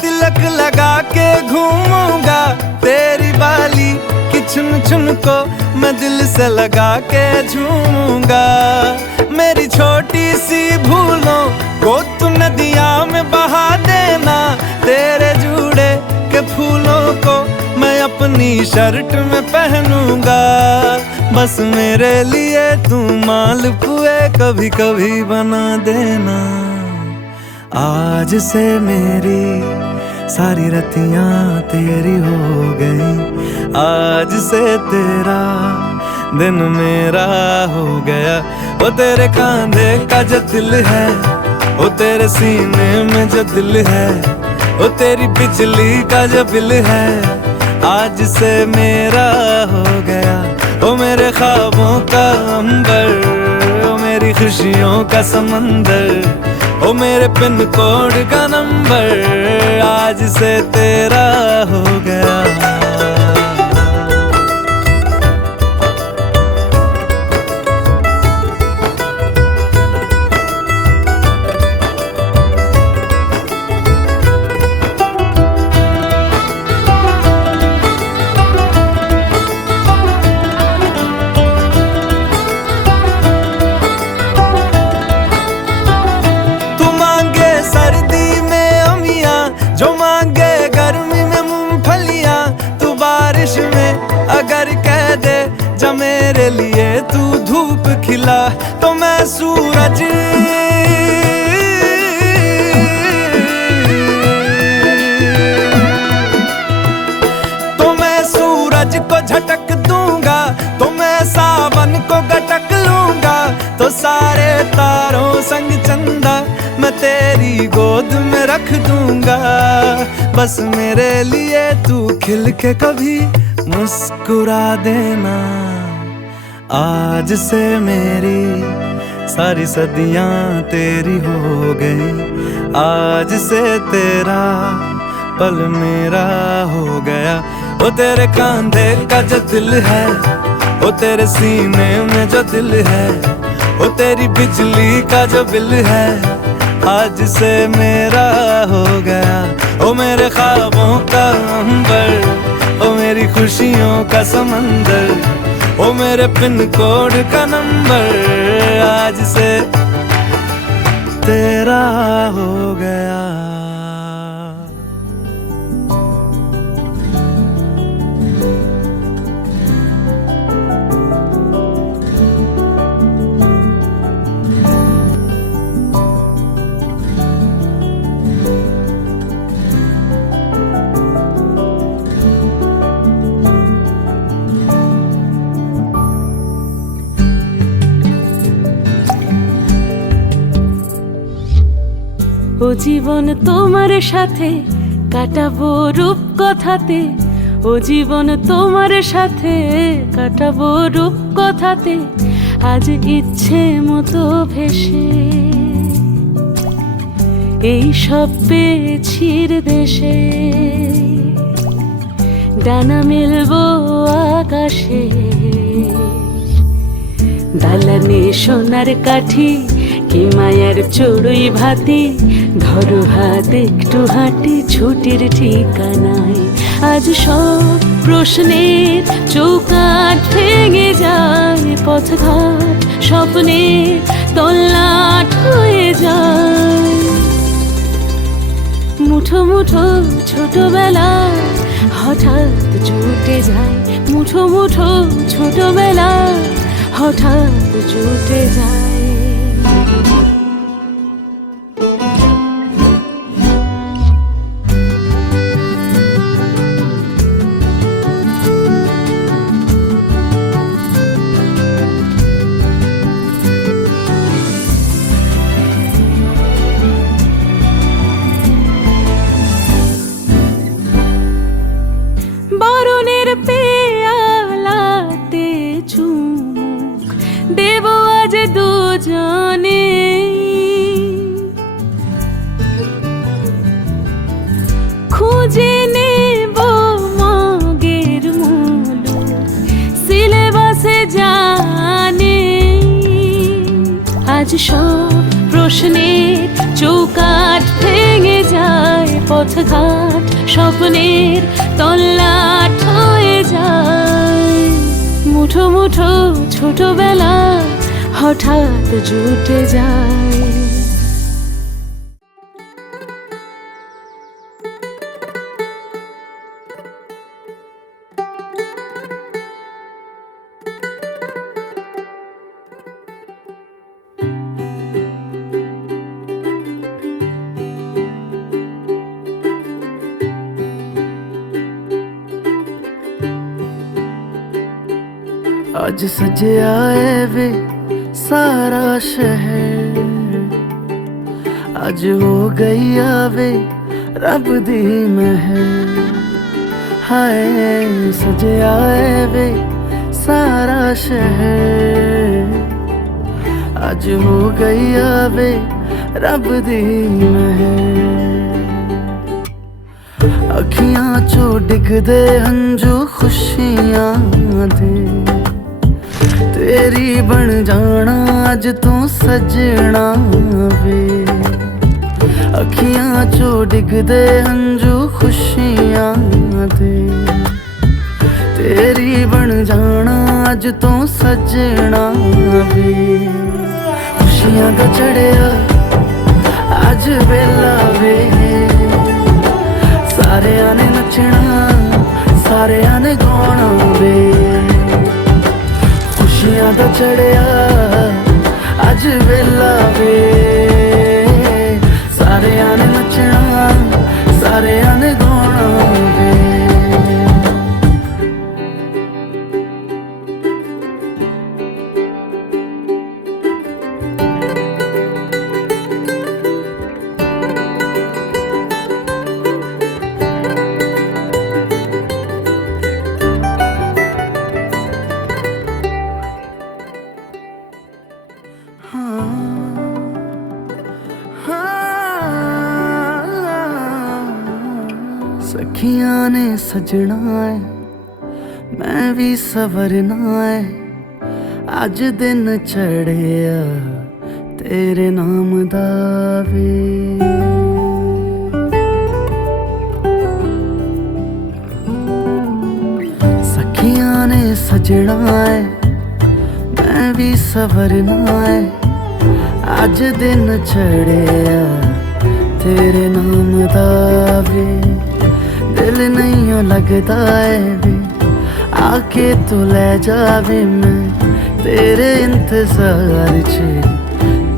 तिलक लगा के घूमूंगा, तेरी बाली की चुन चुन को मैं दिल से लगा के झूमूंगा। मेरी छोटी सी भूलों को तू नदिया में बहा देना, तेरे जूड़े के फूलों को मैं अपनी शर्ट में पहनूंगा। बस मेरे लिए तू मालपुए कभी कभी बना देना। आज से मेरी सारी रतियां तेरी हो गई, आज से तेरा दिन मेरा हो गया। वो तेरे कांधे का जो दिल है, वो तेरे सीने में जो दिल है, वो तेरी बिजली का जो बिल है, आज से मेरा हो गया। वो मेरे ख्वाबों का अंबर, वो मेरी खुशियों का समंदर, ओ मेरे पिन कोड का नंबर, आज से तेरा हो गया। सर्दी में अमियां जो मांगे गर्मी में मूंगफलियां, तू बारिश में अगर कह दे जा मेरे लिए तू धूप खिला, तो मैं सूरज को झटक दूंगा, तो मैं सावन को गटक लूंगा। तो सारे तारों संग चंदा मैं तेरी गोद में रख दूंगा। बस मेरे लिए तू खिल के कभी मुस्कुरा देना। आज से मेरी सारी सदियां तेरी हो गई, आज से तेरा पल मेरा हो गया। वो तेरे कांधे का जो दिल है, वो तेरे सीने में जो दिल है, वो तेरी बिजली का जो बिल है, आज से मेरा हो गया। ओ मेरे ख्वाबों का अंबर, ओ मेरी खुशियों का समंदर, ओ मेरे पिन कोड का नंबर, आज से तेरा हो गया। ও জীবন তোমার সাথে কাটাবো রূপ কথাতে, ও জীবন তোমার সাথে কাটাবো রূপকথাতে আজ ইচ্ছে মতো ভেসে এই সব পেয়েছির দেশে ডানা মেলবো আকাশে দালানে সোনার কাঠি কি মায়ার চড়ুই ভাতি ধরো হাত একটু হাঁটি ছুটির ঠিকানায় আজ সব প্রশ্নের চৌকাঠ ভেঙে যায় পথঘাট স্বপ্নের তল্লাট হয়ে যায় মুঠো মুঠো ছোটবেলা হঠাৎ জুটে যায় মুঠো মুঠো ছোটবেলা হঠাৎ জুটে যায় বরণের পেয়ালাতে চুমুক দেব আজ দুজনে খুঁজে নেব মগের মুলুক সিলেবাসে জানে আজ সব প্রশ্নের চৌকাঠ ভেঙে যায় পথঘাট স্বপ্নের তল্লাট হয়ে যায় মুঠো মুঠো ছোটবেলা হঠাৎ জুটে যায় आज सजया है वे सारा शहर आज हो गई आवे रब दी महर हाय सजया है वे सारा शहर आज हो गई आवे रब दी महर अखियां चो डिगदे हंजू खुशियां दे तेरी बन जाना अज तू सजना वे अखियां चो डिगदे हंजू खुशियां दे तेरी बन जाना अज तू सजना वे खुशियां दा चढ़िया अज वेला वे सारेयां ने नचना सारेयां ने गाना वे खुशियां दा चढ़िया अज वेला वे सारेयां ने नचना सारेयां ने गाना वे सखियां ने सजना है मैं भी सवरना है अज दिन चढ़िया तेरे नाम दा वे सखियां ने सजना है मैं भी सवरना है अज दिन चढ़िया तेरे नाम दा वे दिल नहीं लगता है वे आके तू ले जावे मैं तेरे इंतजार च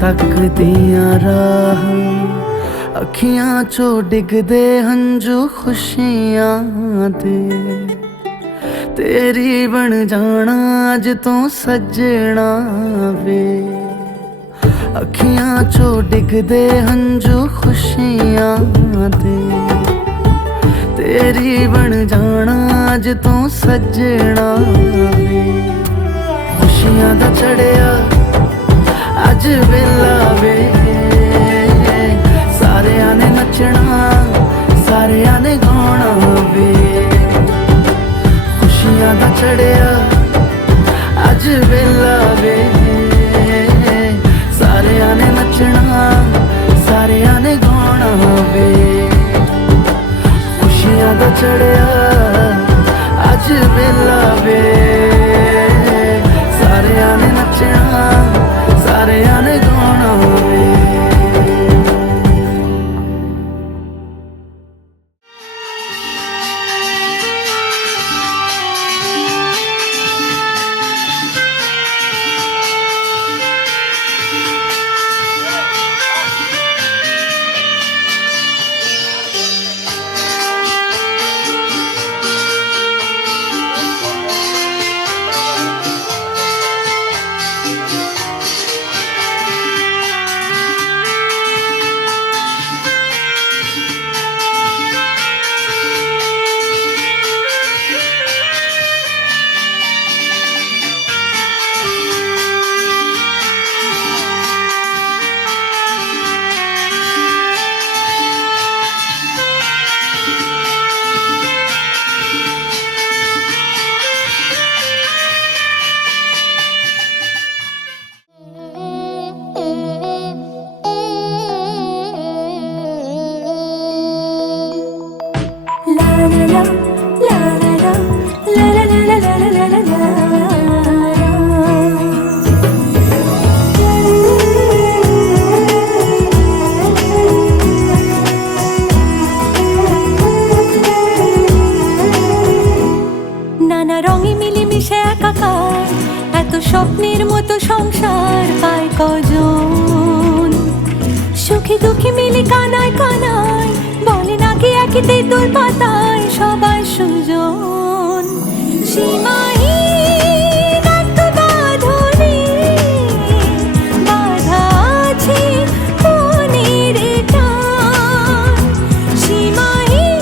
तक दिया राह अखियां चो डिगदे हंजू खुशियां दे तेरी बन जाना अज तू सजना वे अखियां चो डिगदे हंजू खुशियां दे तेरी बन जाना ਅੱਜ ਤੋਂ ਸੱਜਣਾ ਵੇ ਖੁਸ਼ੀਆਂ ਦਾ ਚੜਿਆ ਅੱਜ ਵੇਲਾ ਵੇ ਸਾਰਿਆਂ ਨੇ ਨੱਚਣਾ ਸਾਰਿਆਂ ਨੇ ਗਾਉਣਾ ਵੇ ਖੁਸ਼ੀਆਂ ਦਾ ਚੜਿਆ ਅੱਜ ਵੇਲਾ ਵੇ ਸਾਰਿਆਂ ਨੇ ਨੱਚਣਾ ਸਾਰਿਆਂ ਨੇ ਗਾਉਣਾ ਵੇ ਖੁਸ਼ੀਆਂ ਦਾ ਚੜਿਆ ਅੱਜ ਵੇਲਾ ਵੇ ਸਾਰਿਆਂ ਨੇ ਨੱਚਣਾ ਸਾਰਿਆਂ ਨੇ ਗਾਉਣਾ ਵੇ স্বপ্নের মতো সংসার পায় কজন সুখে দুঃখে মিলে কানায় কানায় বলে নাকি একই তেঁতুল পাতায় সবাই সুজন সীমাহীন এক বাঁধনে বাঁধা আছে মনের টান সীমাহীন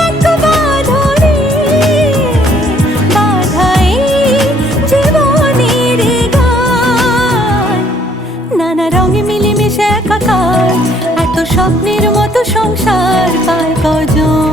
এক বাঁধনে বাঁধা জীবনের গান নানা রঙে মিলেমিশে একাকার এত স্বপ্নের মতো সংসার পায় কজন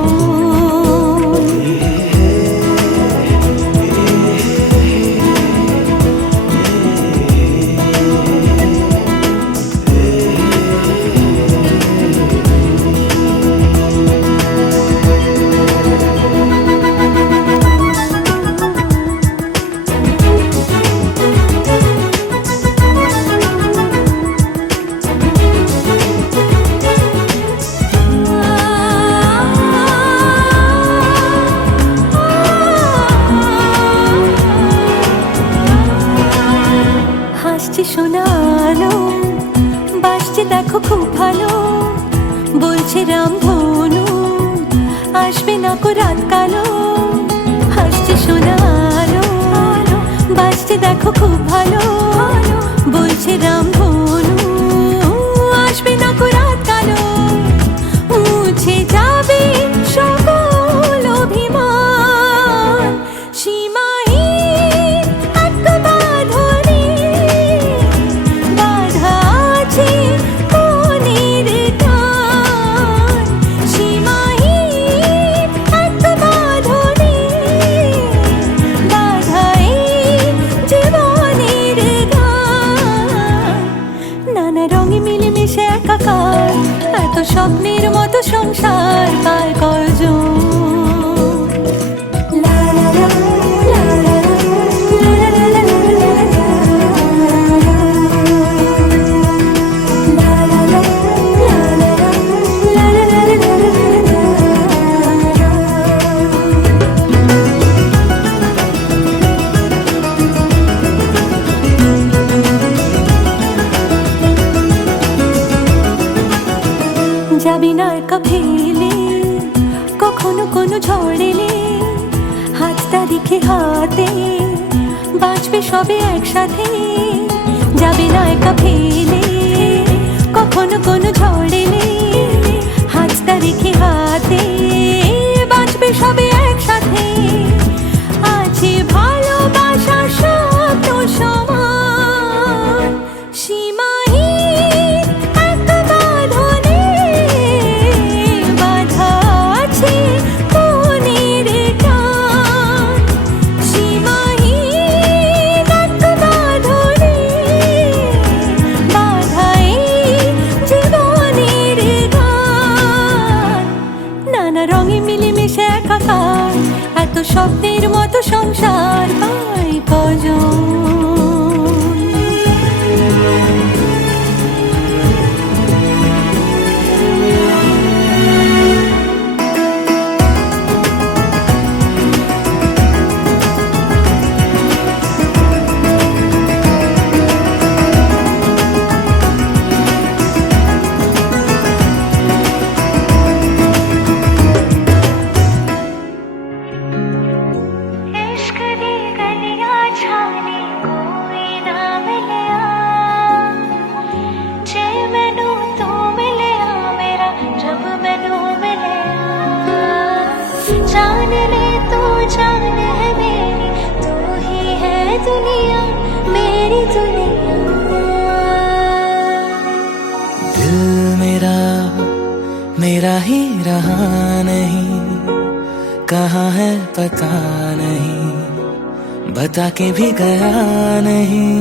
শোনালো বাসছে দেখো খুব ভালো বলছে রামধনু আসবে না কো রাত কালো হাসছে শোনালো বাসছে দেখো খুব ভালো বলছে রামধনু আসবে না কো রাত কালো মুছে যাবে সকল অভিমান সীমাহীন এক বাঁধনে বাঁধা আছে মনের টান সীমাহীন এক বাঁধনে বাঁধা জীবনের গান নানা রঙে মিলেমিশে একাকার এত স্বপ্নের মতো সংসার পায় কজন যাবি না একা ফেলে কখনো কোনো ঝড় এলে হাতটা রেখে হাতে বাঁচবে সবে একসাথে যাবি না একা ফেলে কখনো কোনো ঝড় এলে হাতটা রেখে হাতে বাঁচবে সবে একসাথে আছে ভালোবাসা শত সমান সীমাহীন এক বাঁধনে বাঁধা আছে মনের টান সীমাহীন এক বাঁধনে বাঁধা এই জীবনের গান নানা রঙে মিলেমিশে একাকার এত স্বপ্নের মতো সংসার পাই কজন इश्क दी गलियां छाने कोई ना मिलिया जे मैनू तू मिलिया मेरा रब मैनू मिलिया जान ले तू जान है मेरी तू ही है दुनिया मेरी दुनिया दिल मेरा मेरा ही रहा नहीं कहाँ है पता नहीं बता के भी गया नहीं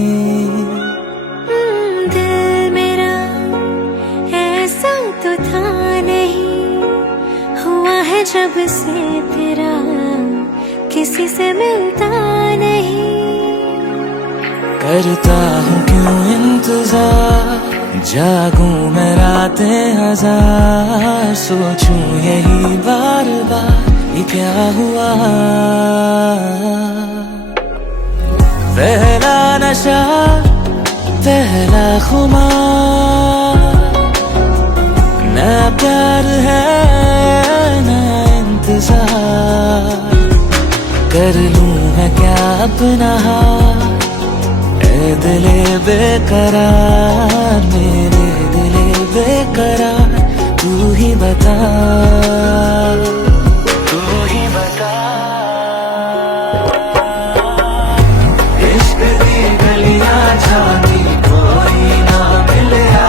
दिल मेरा ऐसा तो था नहीं हुआ है जब से तेरा किसी से मिलता नहीं करता हूँ क्यों इंतजार जागूं मैं रातें हजार सोचूं यही बार बार ये क्या हुआ पहला नशा पहला खुमार न प्यार है न इंतजार कर लूं मैं क्या अपना हाथ ए दिले बेकरार मेरे दिले बेकरार तू ही बता तू ही बता इश्क दी गलियां जानी कोई ना मिलिया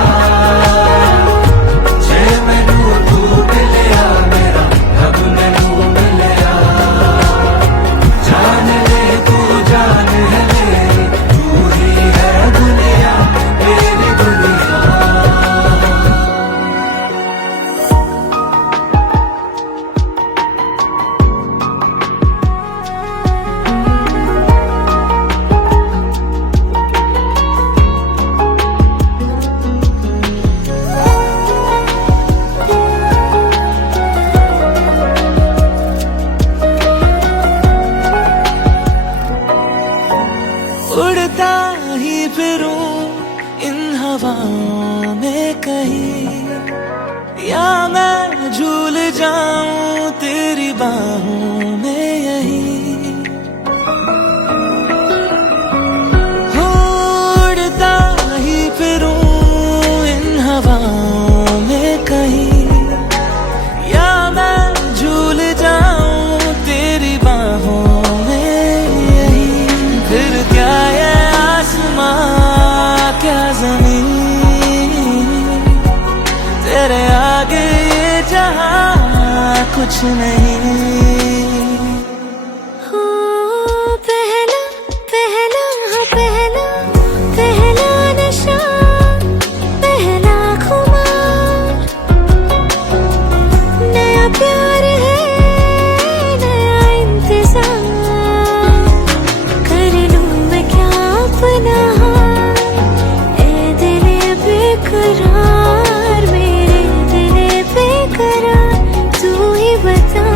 जे मैनू तू मिलिया मेरा रब मैनू मिलिया जान ले तू जान है मेरी तू ही है दुनिया मेरी दुनिया उड़ता ही फिरूं इन हवाओं में कहीं या मैं झूल जाऊं तेरी बाहों में यहीं उड़ता ही फिरूं इन हवाओं में कहीं या मैं झूल जाऊं तेरी बाहों में यहीं फिर क्या ये आसमां क्या जमीन तेरे आगे ये जहां कुछ नहीं हो पहला पहला हाँ पहला पहला नशा पहला खुमार नया प्यार है नया इंतजार कर लूं मैं क्या अपना हाथ ए दिले बेकरार मेरे दिले बेकरार तू ही बता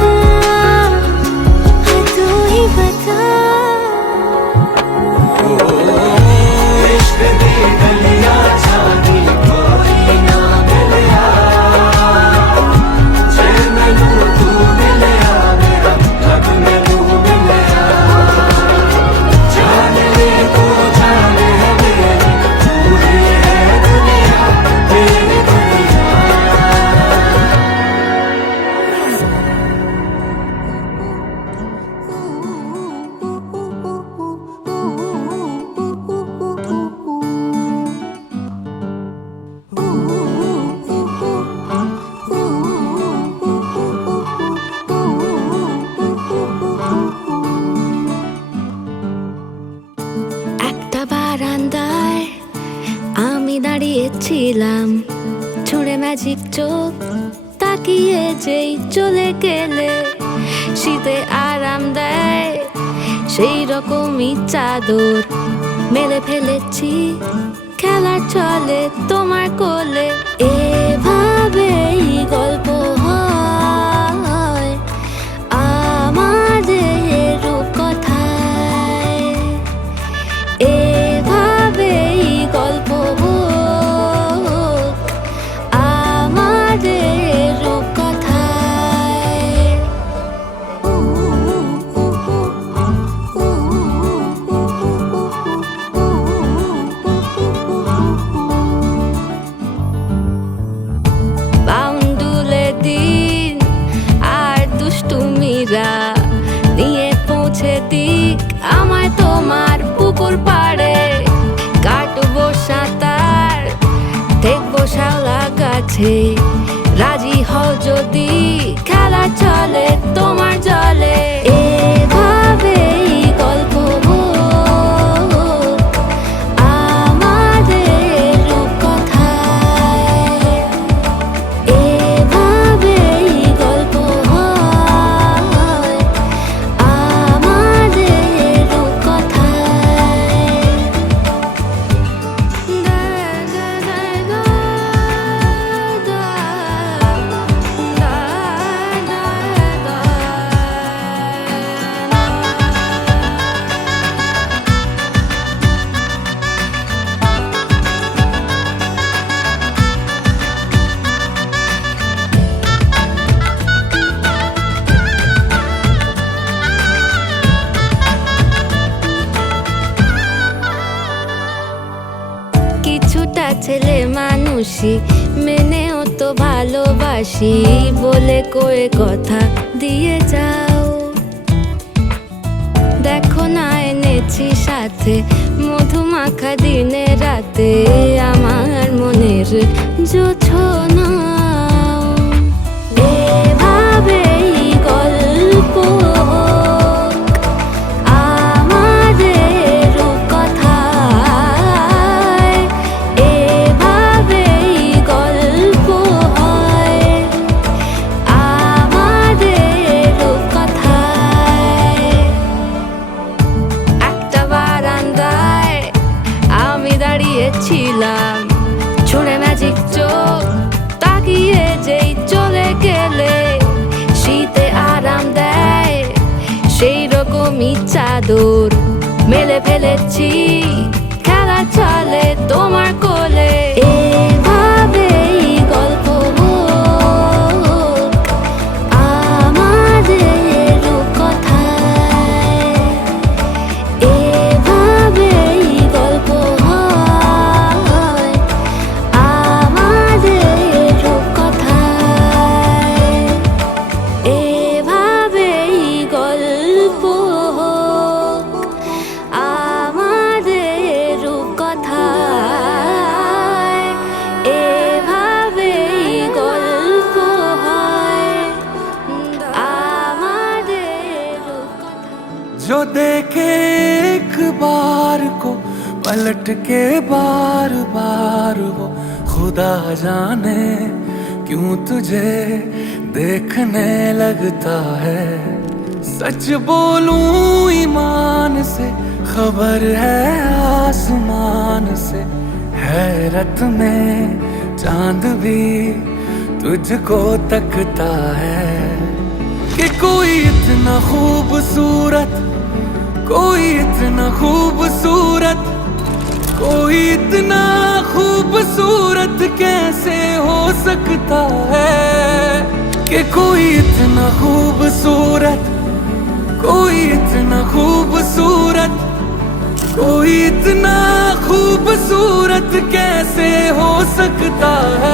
আমি দাঁড়িয়েছিলাম ছুঁড়ে ম্যাজিক চোখ তাকিয়ে যেই চলে গেলে শীতে আরাম দেয় সেই রকমই চাদর মেলে ফেলেছি খেলা চলে তোমার কোলে এভাবেই গল্প হয় আমাদের রূপকথায় এভাবেই গল্প হোক আমাদের রূপকথায় বাউন্ডুলে দিন আর দুষ্টুমিরা নিয়ে পৌঁছে দিক আমায় তোমার পুকুর পাড়ে কাটবো সাঁতার দেখবো শাওলা গাছে রাজি হও যদি খেলা চলে তোমার জলে এভাবেই গল্প হোক আমাদের রূপকথায় এভাবেই গল্প হয় আমাদের রূপকথায় কিছুটা ছেলে মানুষই মেনেও তো ভালোবাসি বলে কয়ে কথা দিয়ে যাও দেখো না এনেছি সাথে মধুমাখা দিনে রাতে আমার মনের জোছনা এভাবেই গল্প হোক আমাদের রূপকথায় এভাবেই গল্প হয় আমাদের রূপকথায় একটা বারান্দায় আমি দাঁড়িয়েছিলাম ছুঁড়ে ম্যাজিক চোখ তাকিয়ে যেই চলে গেলে শীতে আরাম দেয় সেই রকমই চাদর মেলে ফেলেছি খেলা চলে তোমার কোলে এভাবেই গল্প হোক আমাদের রূপকথায় এভাবেই গল্প হয় আমাদের রূপকথায় এভাবেই গল্প হোক আমাদের রূপকথায় এভাবেই গল্প হয় আমাদের রূপকথায় जो देखे एक बार को पलट के बार बार वो खुदा जाने क्यों तुझे देखने लगता है सच बोलूं ईमान से खबर है आसमान से हैरत में चांद भी तुझको तकता है कि कोई इतना खूबसूरत कोई इतना खूबसूरत कोई इतना खूबसूरत कैसे हो सकता है कि कोई इतना खूबसूरत कोई इतना खूबसूरत कोई इतना खूबसूरत कैसे हो सकता है